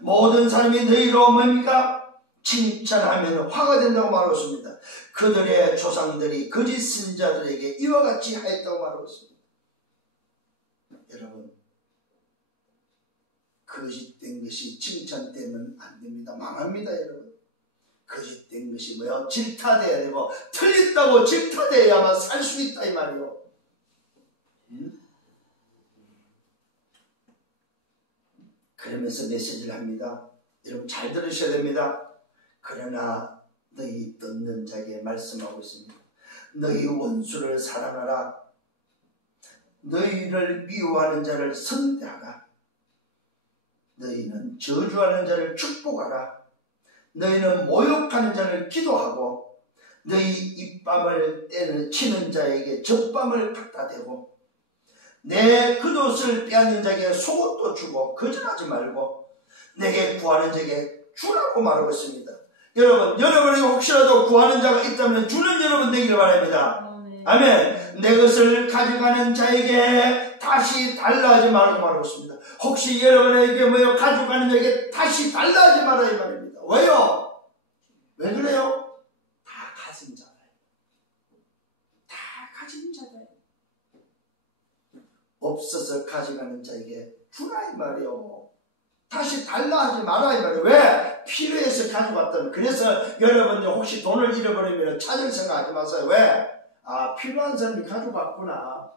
모든 사람이 너희로 뭡니까? 칭찬하면 화가 된다고 말하고 있습니다. 그들의 조상들이 거짓 선자들에게 이와 같이 하였다고 말하고 있습니다. 여러분 거짓된 것이 칭찬되면 안 됩니다. 망합니다 여러분. 거짓된 것이 뭐야? 질타돼야 되고 틀렸다고 질타돼야만 살 수 있다 이 말이요. 그러면서 메시지를 합니다. 여러분 잘 들으셔야 됩니다. 그러나 너희 듣는 자에게 말씀하고 있습니다. 너희 원수를 사랑하라. 너희를 미워하는 자를 선대하라. 너희는 저주하는 자를 축복하라. 너희는 모욕하는 자를 기도하고 너희 입밤을 치는 자에게 젖밤을 갖다 대고 내 겉옷을 빼앗는 자에게 속옷도 주고 거절하지 말고 내게 구하는 자에게 주라고 말하고 있습니다. 여러분, 여러분이 혹시라도 구하는 자가 있다면 주는 여러분 되기를 바랍니다. 아멘. 내 것을 가져가는 자에게 다시 달라하지 말고 말하고 있습니다. 혹시 여러분에게 뭐요? 가져가는 자에게 다시 달라하지 말아야 말입니다. 왜요? 왜 그래요? 다 가진 자다. 다 가진 자다. 없어서 가져가는 자에게 주라 이 말이요. 다시 달라하지 말아 이 말이에요. 왜? 필요해서 가져갔다면. 그래서 여러분들 혹시 돈을 잃어버리면 찾을 생각하지 마세요. 왜? 아, 필요한 사람이 가져갔구나.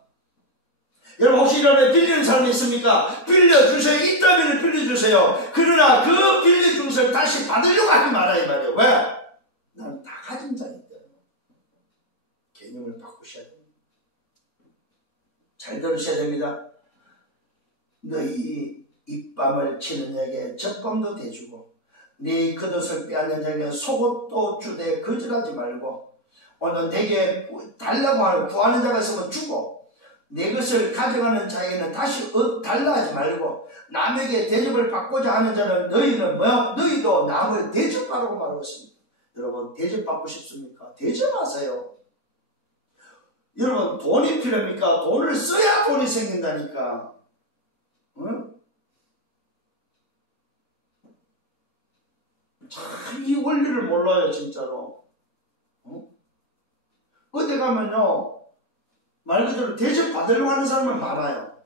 여러분 혹시 이러면 빌리는 사람이 있습니까? 빌려주세요. 있다면 빌려주세요. 그러나 그 빌려준 것을 다시 받으려고 하지 마라 이 말이에요. 왜? 나는 다 가진 자인데. 개념을 바꾸셔야 됩니다. 잘 들으셔야 됩니다. 너희 입밤을 치는 자에게 젖밤도 대주고 네 겉옷을 빼앗는 자에게 속옷도 주되 거절하지 말고 오늘 내게 달라고 하는 구하는 자가 있으면 주고 내 것을 가져가는 자에게는 다시 달라 하지 말고 남에게 대접을 받고자 하는 자는 너희는 뭐야? 너희도 남을 대접하라고 말하고 있습니다. 여러분 대접받고 싶습니까? 대접하세요. 여러분 돈이 필요합니까? 돈을 써야 돈이 생긴다니까. 응? 참 이 원리를 몰라요 진짜로. 응? 어디 가면요 말 그대로 대접 받으려고 하는 사람은 많아요.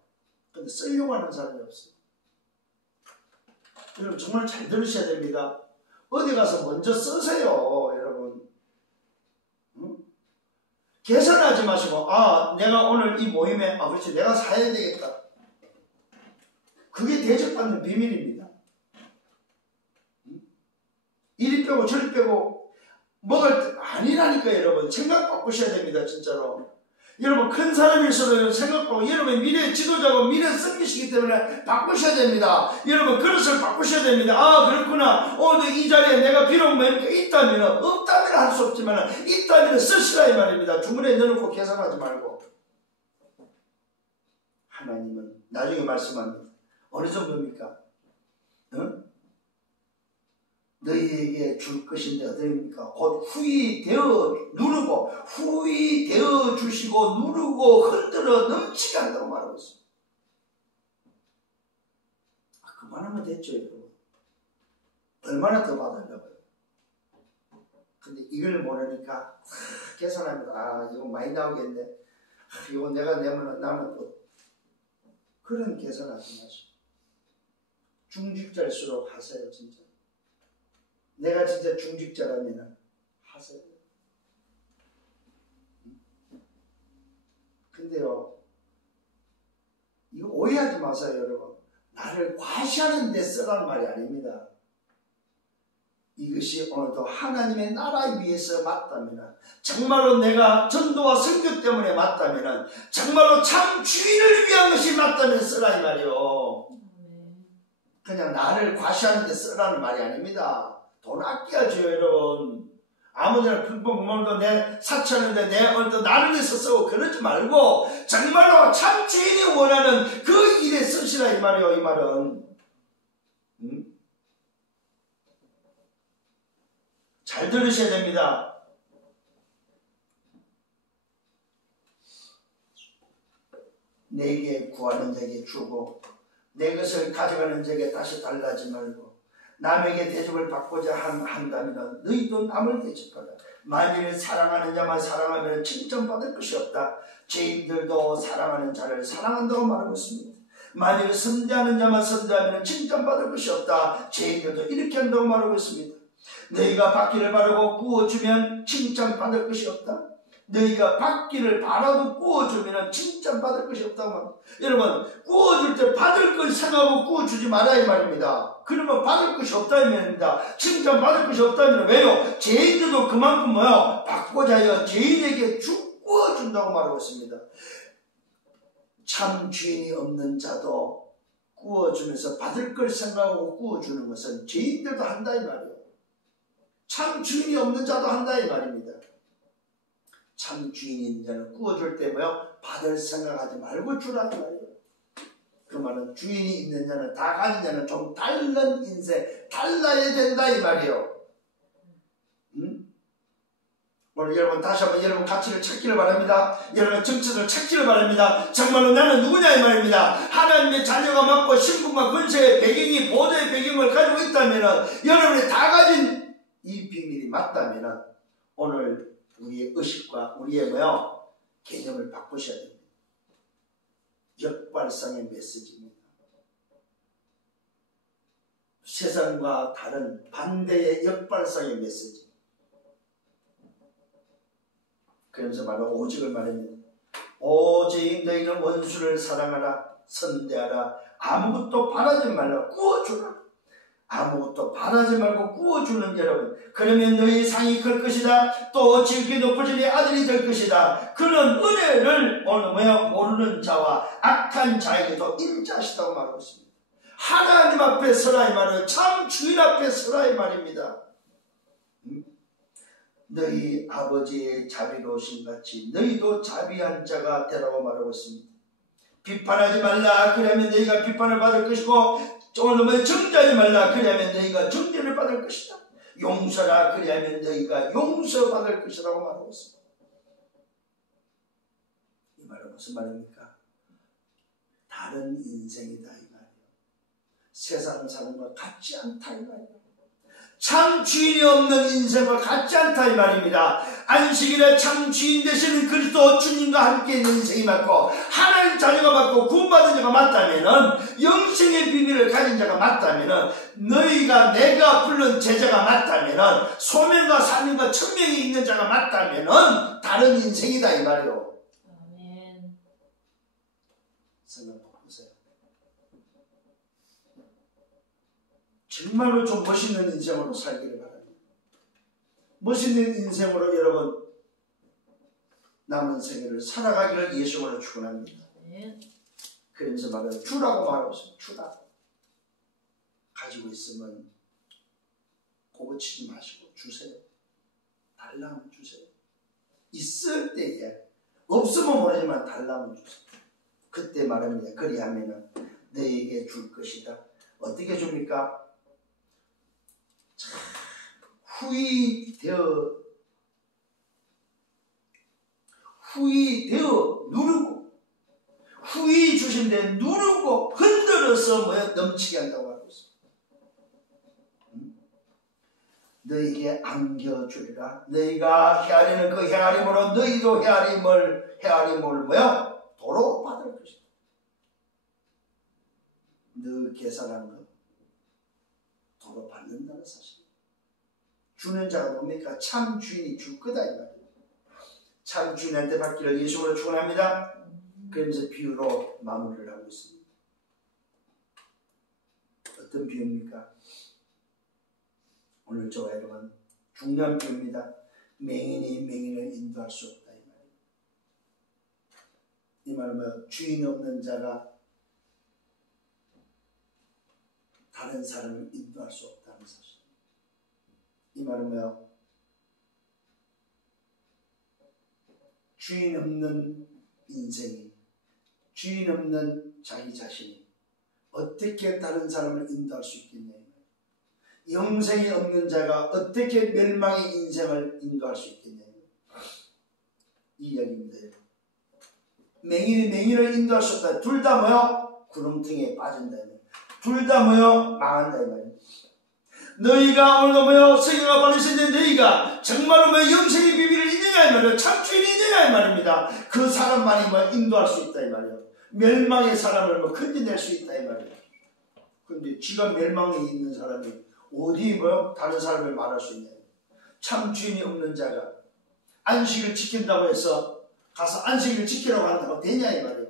근데 쓰려고 하는 사람이 없어요. 여러분 정말 잘 들으셔야 됩니다. 어디 가서 먼저 쓰세요 여러분. 응? 계산하지 마시고 아 내가 오늘 이 모임에 그렇지 내가 사야 되겠다. 그게 대접받는 비밀입니다. 이리 빼고 저리 빼고 먹을 때 아니라니까 여러분. 생각 바꾸셔야 됩니다 진짜로. 여러분 큰 사람일수록 생각하고 여러분 미래 지도자고 미래 승리시기 때문에 바꾸셔야 됩니다. 여러분 그릇을 바꾸셔야 됩니다. 아 그렇구나. 오늘 이 자리에 내가 비록 뭐 이렇게 있다면 없다면 할 수 없지만 있다면 쓰시라 이 말입니다. 주머니에 넣어놓고 계산하지 말고. 하나님은 나중에 말씀합니다. 어느 정도입니까? 응? 너희에게 줄 것인데 어디입니까? 곧 후히 되어 누르고 후히 되어 주시고 누르고 흔들어 넘치게 한다고 말하고 있습니다. 그만하면 됐죠 여러분. 얼마나 더 받으려고요. 근데 이걸 모르니까 계산합니다. 아 이거 많이 나오겠네. 이거 내가 내면 나는 또 그런 계산하지 마시고 중직자일수록 하세요 진짜. 내가 진짜 중직자라면 하세요. 근데요, 이거 오해하지 마세요, 여러분. 나를 과시하는 데 쓰라는 말이 아닙니다. 이것이 오늘도 하나님의 나라 위해서 맞다면, 정말로 내가 전도와 선교 때문에 맞다면, 정말로 참 주인을 위한 것이 맞다면 쓰라 이 말이요. 그냥 나를 과시하는 데 쓰라는 말이 아닙니다. 돈 아껴야죠 여러분. 아무데나 불법물도 내 사치하는데 내 어떤 나를 위해서 쓰고 그러지 말고 정말로 참 주인이 원하는 그 일에 쓰시라 이 말이요. 이 말은 잘 들으셔야 됩니다. 내게 구하는 자에게 주고 내 것을 가져가는 자에게 다시 달라지 말고 남에게 대접을 받고자 한다면 너희도 남을 대접하라. 만일 사랑하는 자만 사랑하면 칭찬받을 것이 없다. 죄인들도 사랑하는 자를 사랑한다고 말하고 있습니다. 만일 선대하는 자만 선대하면 칭찬받을 것이 없다. 죄인들도 이렇게 한다고 말하고 있습니다. 너희가 받기를 바라고 구워주면 칭찬받을 것이 없다. 너희가 받기를 바라고 구워주면 칭찬받을 것이 없다고 말합니다. 여러분 구워줄 때 받을 걸 생각하고 구워주지 마라 이 말입니다. 그러면 받을 것이 없다 이 말입니다. 칭찬받을 것이 없다면 왜요? 죄인들도 그만큼 뭐요? 받고자 하여 죄인에게 구워준다고 말하고 있습니다. 참 주인이 없는 자도 구워주면서 받을 걸 생각하고 구워주는 것은 죄인들도 한다 이 말이에요. 참 주인이 없는 자도 한다 이 말입니다. 참 주인이 있는 자는 구워줄 때 뭐요? 받을 생각하지 말고 주라는 말이에요. 그 말은 주인이 있는 자는 다 가진 자는 좀 다른 인생 달라야 된다 이 말이에요. 오늘 여러분 다시 한번 여러분 가치를 찾기를 바랍니다. 여러분 정체를 찾기를 바랍니다. 정말로 나는 누구냐 이 말입니다. 하나님의 자녀가 맞고 신분과 권세의 배경이 보도의 배경을 가지고 있다면 여러분이 다 가진 이 비밀이 맞다면 오늘 우리의 의식과 우리의 개념을 바꾸셔야 됩니다. 역발상의 메시지입니다. 세상과 다른 반대의 역발상의 메시지. 그러면서 바로 오직을 말합니다. 오직 너희는 원수를 사랑하라, 선대하라, 아무것도 바라지 말라, 구워주라. 아무것도 바라지 말고 구워주는 여러분. 그러면 너희 상이 클 것이다. 또 지극히 높아지니 아들이 될 것이다. 그런 은혜를 모르는 자와 악한 자에게도 인자하시다고 말하고 있습니다. 하나님 앞에 서라 이 말은 참 주인 앞에 서라 이 말입니다. 너희 아버지의 자비로우신 같이 너희도 자비한 자가 되라고 말하고 있습니다. 비판하지 말라. 그러면 너희가 비판을 받을 것이고 정죄하지 말라. 그러면 너희가 정죄를 받을 것이다. 용서라. 그러면 너희가 용서받을 것이라고 말하고 있습니다. 이 말은 무슨 말입니까? 다른 인생이다 이 말이에요. 세상 사람과 같지 않다 이 말이에요. 참 주인이 없는 인생과 같지 않다 이 말입니다. 안식일에 참 주인 되시는 그리스도 주님과 함께 있는 인생이 맞고 하나님 자녀가 맞고 구원받은 자가 맞다면 영생의 비밀을 가진 자가 맞다면 너희가 내가 부른 제자가 맞다면 소명과 사명과 천명이 있는 자가 맞다면 다른 인생이다 이 말이에요. 아멘. 생각해 보세요. 정말로 좀 멋있는 인생으로 살기를 바랍니다. 멋있는 인생으로 여러분 남은 생애를 살아가기를 예수님으로 축원합니다. 그러면서 말해요. 주라고 말하고 있습니다. 주라. 가지고 있으면 고치지 마시고 주세요. 달라면 주세요. 있을 때에 없으면 모르지만 달라면 주세요. 그때 말합니다. 그리하면 너에게 줄 것이다. 어떻게 줍니까? 후이 되어 누르고 후이 주신데 누르고 흔들어서 넘치게 한다고 하고 있습니다. 너희에게 안겨주리라. 너희가 헤아리는 그 헤아림으로 너희도 헤아림을 도로 받을 것이다. 너 계산한 것 도로 받는다는 사실. 주는 자가 뭡니까? 참 주인이 줄 거다 이 말이에요. 참 주인한테 받기를 예수로 축원합니다. 그러면서 비유로 마무리를 하고 있습니다. 어떤 비유입니까? 오늘 저와 여러분 중요한 비유입니다. 맹인이 맹인을 인도할 수 없다 이 말이에요. 이 말은 주인 없는 자가 다른 사람을 인도할 수 없다는 사실. 이 말은 주인 없는 인생이, 주인 없는 자기 자신이 어떻게 다른 사람을 인도할 수 있겠냐. 영생이 없는 자가 어떻게 멸망의 인생을 인도할 수 있겠냐. 이 이야기입니다. 맹인이 맹인을 인도할 수 없다. 둘 다 구렁텅이에 빠진다. 둘 다 망한다. 이 말이에요. 너희가 오늘도 성경을 받으시는데 너희가 정말로 영생의 비밀을 있느냐 이 말이에요. 참 주인이 있느냐 이 말입니다. 그 사람만이 인도할 수 있다 이 말이에요. 멸망의 사람을 건져낼 수 있다 이 말이에요. 그런데 지가 멸망에 있는 사람이 어디 다른 사람을 말할 수 있냐. 참 주인이 없는 자가 안식을 지킨다고 해서 가서 안식을 지키라고 한다고 되냐 이 말이에요.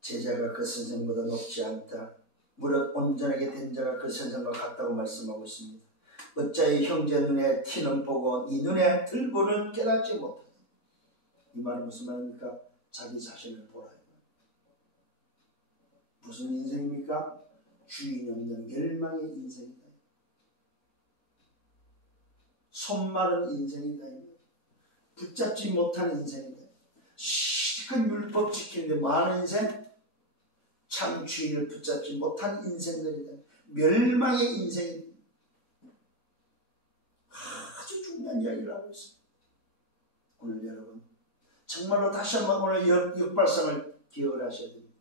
제자가 그 선생보다 높지 않다. 무릇 온전하게 된 자가 그 선생과 같다고 말씀하고 있습니다. 어찌하여 형제 눈에 티는 보고 네 눈에 들고는 깨닫지 못하냐. 이 말은 무슨 말입니까? 자기 자신을 보라. 무슨 인생입니까? 주인 없는 멸망의 인생이다. 손마른 인생이다. 붙잡지 못하는 인생이다. 실컷 율법 지키는데 뭐하는 인생? 참 주인을 붙잡지 못한 인생들이다. 멸망의 인생이 아주 중요한 이야기를 하고 있습니다. 오늘 여러분 정말로 다시 한번 오늘 역발상을 기억을 하셔야 됩니다.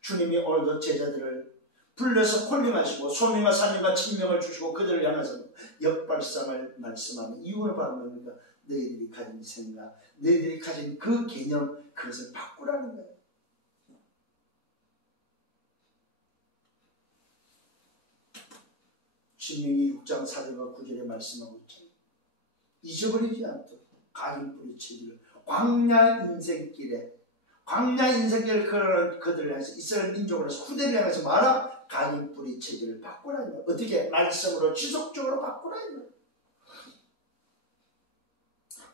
주님이 오늘도 제자들을 불러서 콜링하시고 소명과 사명과 천명을 주시고 그들을 향해서 역발상을 말씀하는 이유는 바로 뭡니까? 너희들이 가진 생각, 너희들이 가진 그 개념, 그것을 바꾸라는 거예요. 신명기 6장 4절과 9절에 말씀하고 있잖아요. 잊어버리지 않도록 가진 뿌리치기를 광야 인생길에 걸어가는 그들을 향해서 이스라엘 민족으로서 후대를 향해서 말아 가진 뿌리치기를 바꾸라는 거예요. 어떻게? 말씀으로 지속적으로 바꾸라는 거예요.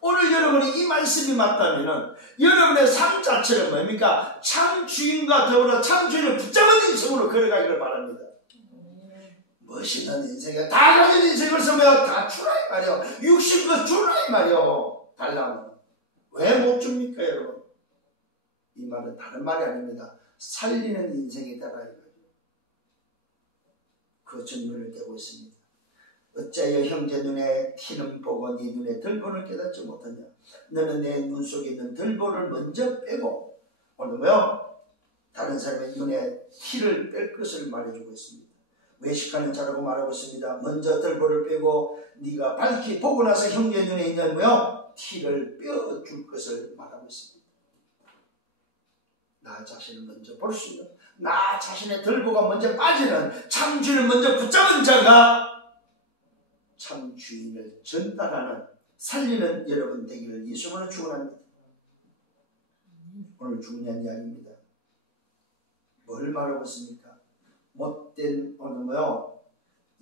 오늘 여러분이 이 말씀이 맞다면 여러분의 삶 자체는 뭡니까? 참 주인과 더불어 참 주인을 붙잡은 인생으로 걸어가기를 바랍니다. 멋있는 인생이야. 다 가진 인생을 쓰면 다 주라 이 말이요. 60그 주라 이 말이요. 달라면 왜 못 줍니까 여러분? 이 말은 다른 말이 아닙니다. 살리는 인생이다. 그 전면을 떼고 있습니다. 어찌하여 형제 눈에 티는 보고 네 눈에 들보를 깨닫지 못하냐. 너는 내 눈 속에 있는 들보를 먼저 빼고 오늘 뭐요? 다른 사람의 눈에 티를 뺄 것을 말해주고 있습니다. 외식하는 자라고 말하고 있습니다. 먼저 들보를 빼고 네가 밝히 보고 나서 형제 눈에 있는 뭐요? 티를 빼어줄 것을 말하고 있습니다. 나 자신을 먼저 볼 수 있는, 나 자신의 들보가 먼저 빠지는 참 주인을 먼저 붙잡은 자가 참 주인을 전달하는 살리는 여러분 되기를 예수님으로 축원합니다. 오늘 중요한 이야기입니다. 뭘 말하고 있습니까? 못된 오늘 뭐요?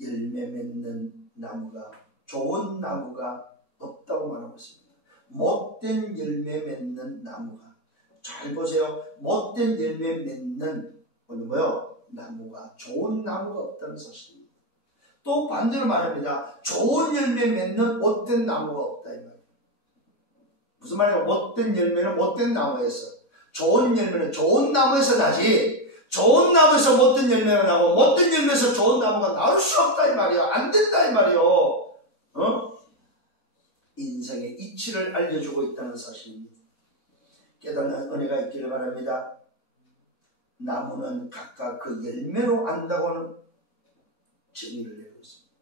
열매 맺는 나무가 좋은 나무가 없다고 말하고 있습니다. 못된 열매 맺는 나무가 잘 보세요. 못된 열매 맺는 오늘 뭐요? 나무가 좋은 나무가 없다는 사실입니다. 또 반대로 말합니다. 좋은 열매 맺는 못된 나무가 없다 이 말이에요. 무슨 말이에요? 못된 열매는 못된 나무에서, 좋은 열매는 좋은 나무에서 나지, 좋은 나무에서 못된 열매가 나고 못된 열매에서 좋은 나무가 나올 수 없다 이 말이에요. 안 된다 이 말이에요. 인생의 이치를 알려주고 있다는 사실입니다. 깨닫는 은혜가 있기를 바랍니다. 나무는 각각 그 열매로 안다고는 정의를 내고 있습니다.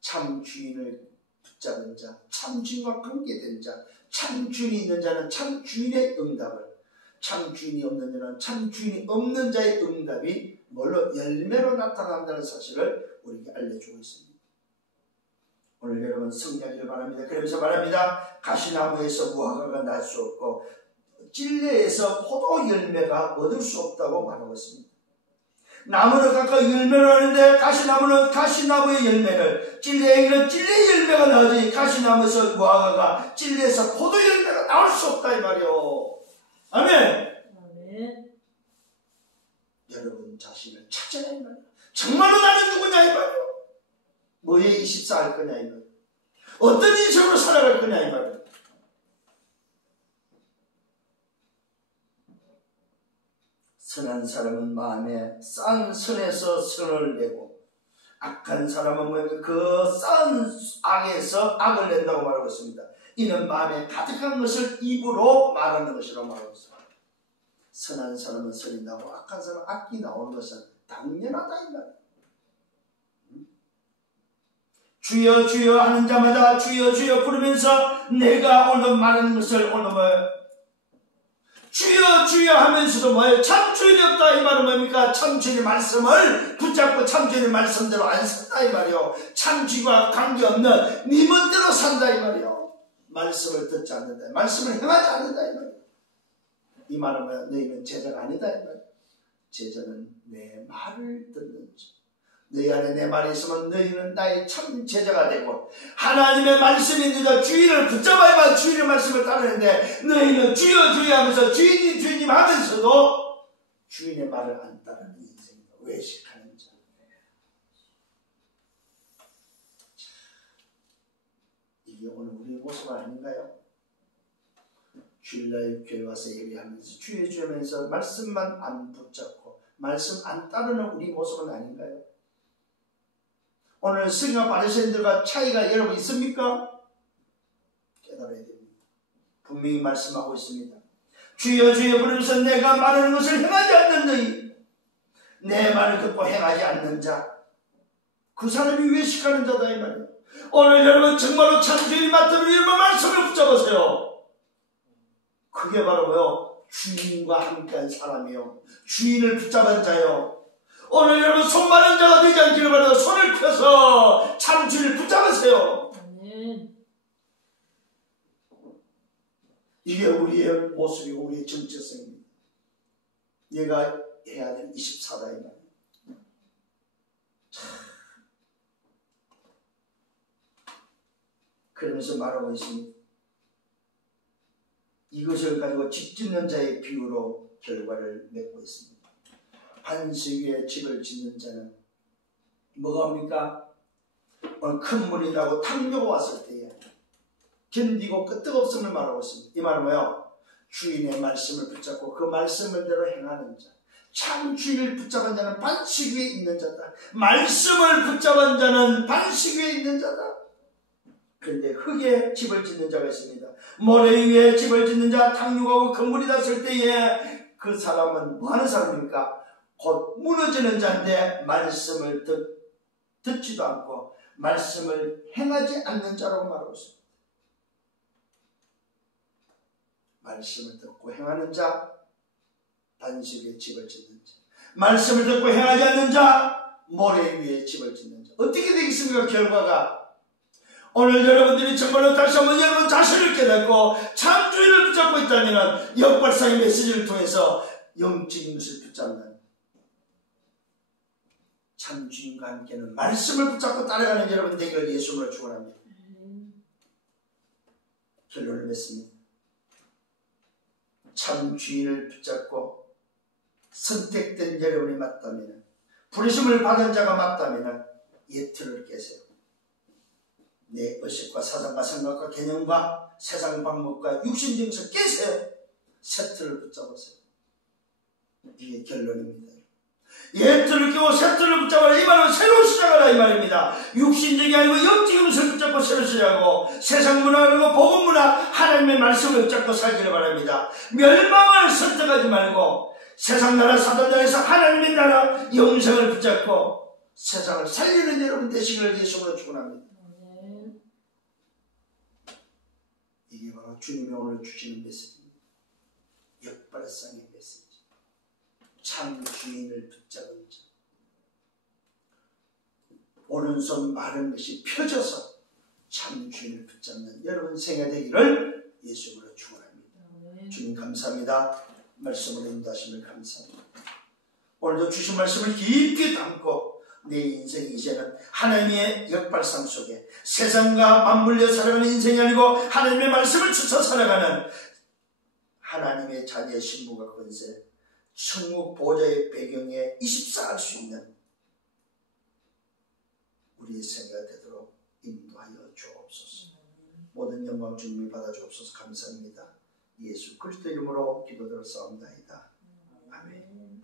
참 주인을 붙잡은 자, 참 주인과 관계된 자, 참 주인이 있는 자는 참 주인의 응답을, 참 주인이 없는 자는 참 주인이 없는 자의 응답이 뭘로? 열매로 나타난다는 사실을 우리에게 알려주고 있습니다. 오늘 여러분 성장하기를 바랍니다. 그러면서 말합니다. 가시나무에서 무화과가 날 수 없고 찔레에서 포도 열매가 얻을 수 없다고 말하고 있습니다. 나무는 각각 열매를 하는데 가시나무는 가시나무의 열매를, 찔레에게는 찔레 열매가 나오지 가시나무에서 무화과가 찔레에서 포도 열매가 나올 수 없다 이 말이요. 아멘. 아멘. 여러분 자신을 찾아야 이 말이요. 정말로 나는 누구냐 이 말이요. 뭐에 24할 거냐 이 말이요. 어떤 인생으로 살아갈 거냐 이 말이요. 선한 사람은 마음에 싼 선에서 선을 내고 악한 사람은 뭐냐면 그 싼 악에서 악을 낸다고 말하고 있습니다. 이는 마음에 가득한 것을 입으로 말하는 것이라고 말하고 있습니다. 선한 사람은 선이 나오고 악한 사람은 악이 나오는 것은 당연하다 이 말이에요. 주여 주여 하는 자마다 주여 주여 부르면서 내가 오늘 말하는 것을 오늘 주여 주여 하면서도 뭐예요? 참 주인이 없다 이 말은 뭡니까? 참 주인의 말씀을 붙잡고 참 주인의 말씀대로 안 산다 이 말이요. 참 주인과 관계없는 네 멋대로 산다 이 말이요. 말씀을 듣지 않는다, 말씀을 행하지 않는다 이 말이요. 이 말은 뭐야? 너희는 제자가 아니다 이 말이요. 제자는 내 말을 듣는 자. 너희 안에 내 말이 있으면 너희는 나의 참 제자가 되고, 하나님의 말씀이 너희가 주인을 붙잡아야만 주인의 말씀을 따르는데 너희는 주여 주여 하면서 주인님 주인님 하면서도 주인의 말을 안 따르는 인생이다. 외식하는 자. 이게 오늘 우리의 모습 아닌가요? 주일날 교회 와서 예배하면서 주여 주여 하면서 말씀만 안 붙잡고 말씀 안 따르는 우리 모습은 아닌가요? 오늘 서기관 바리새인들과 차이가 여러분 있습니까? 깨달아야 됩니다. 분명히 말씀하고 있습니다. 주여 주여 부르면서 내가 말하는 것을 행하지 않는 너희, 내 말을 듣고 행하지 않는 자, 그 사람이 외식하는 자다 이 말이에요. 오늘 여러분 정말로 참주일 맡으면 여러분 말씀을 붙잡으세요. 그게 바로 뭐요? 주인과 함께한 사람이요, 주인을 붙잡은 자요. 오늘 여러분 손 마른 자가 되지 않기를 바라고 손을 펴서 참주인을 붙잡으세요. 이게 우리의 모습이고 우리의 정체성입니다. 얘가 해야 될 24다 이 말이에요. 그러면서 말하고 있습니다. 이것을 가지고 집 짓는 자의 비유로 결과를 맺고 있습니다. 반석 위에 집을 짓는 자는 뭐가 옵니까? 오늘 큰 물이 나고 탕류가 왔을 때에 견디고 끄떡없음을 말하고 있습니다. 이 말은 뭐예요? 주인의 말씀을 붙잡고 그 말씀을대로 행하는 자, 참 주인을 붙잡은 자는 반석 위에 있는 자다. 말씀을 붙잡은 자는 반석 위에 있는 자다. 그런데 흙에 집을 짓는 자가 있습니다. 모래 위에 집을 짓는 자, 탕류가 오고 큰 물이 났을 때에 그 사람은 뭐 하는 사람입니까? 곧 무너지는 자인데 말씀을 듣지도 않고 말씀을 행하지 않는 자라고 말하고 있습니다. 말씀을 듣고 행하는 자, 반석에 집을 짓는 자, 말씀을 듣고 행하지 않는 자, 모래 위에 집을 짓는 자. 어떻게 되겠습니까? 결과가 오늘 여러분들이 정말로 다시 한번 여러분 자신을 깨닫고 참 주인을 붙잡고 있다면 역발상의 메시지를 통해서 영적인 것을 붙잡는 참 주인과 함께는 말씀을 붙잡고 따라가는 여러분 되기를 예수님으로 축원합니다. 결론을 맺습니다. 참 주인을 붙잡고 선택된 여러분이 맞다면, 부르심을 받은 자가 맞다면 옛 틀을 깨세요. 내 의식과 사상과 생각과 개념과 세상 방법과 육신적에서 깨세요. 새 틀을 붙잡으세요. 이게 결론입니다. 옛 틀을 깨고 새 틀을 붙잡아라. 이 말은 새로 시작하라 이 말입니다. 육신적이 아니고 영적인 것을 붙잡고 새로 시작하고 세상 문화 그리고 복음 문화 하나님의 말씀을 붙잡고 살기를 바랍니다. 멸망을 선택하지 말고 세상 나라 사단 나라에서 하나님의 나라 영생을 붙잡고 세상을 살리는 여러분 되시기를 예수님으로 축원합니다. 이게 바로 주님이 오늘 주시는 메시지입니다. 역발상의 메시지. 참 주인을 붙잡은 자. 오른손 마른 것이 펴져서 참 주인을 붙잡는 여러분 생애 되기를 예수님으로 축원합니다. 주님 감사합니다. 말씀으로 인도하심을 감사합니다. 오늘도 주신 말씀을 깊이 담고 내 인생이 이제는 하나님의 역발상 속에 세상과 맞물려 살아가는 인생이 아니고 하나님의 말씀을 추쳐 살아가는 하나님의 자녀의 신분과 권세, 천국 보좌의 배경에 24할 수 있는 우리의 생애가 되도록 인도하여 주옵소서. 모든 영광 주님이 받아 주옵소서. 감사합니다. 예수 그리스도 이름으로 기도드렸사옵나이다. 아멘.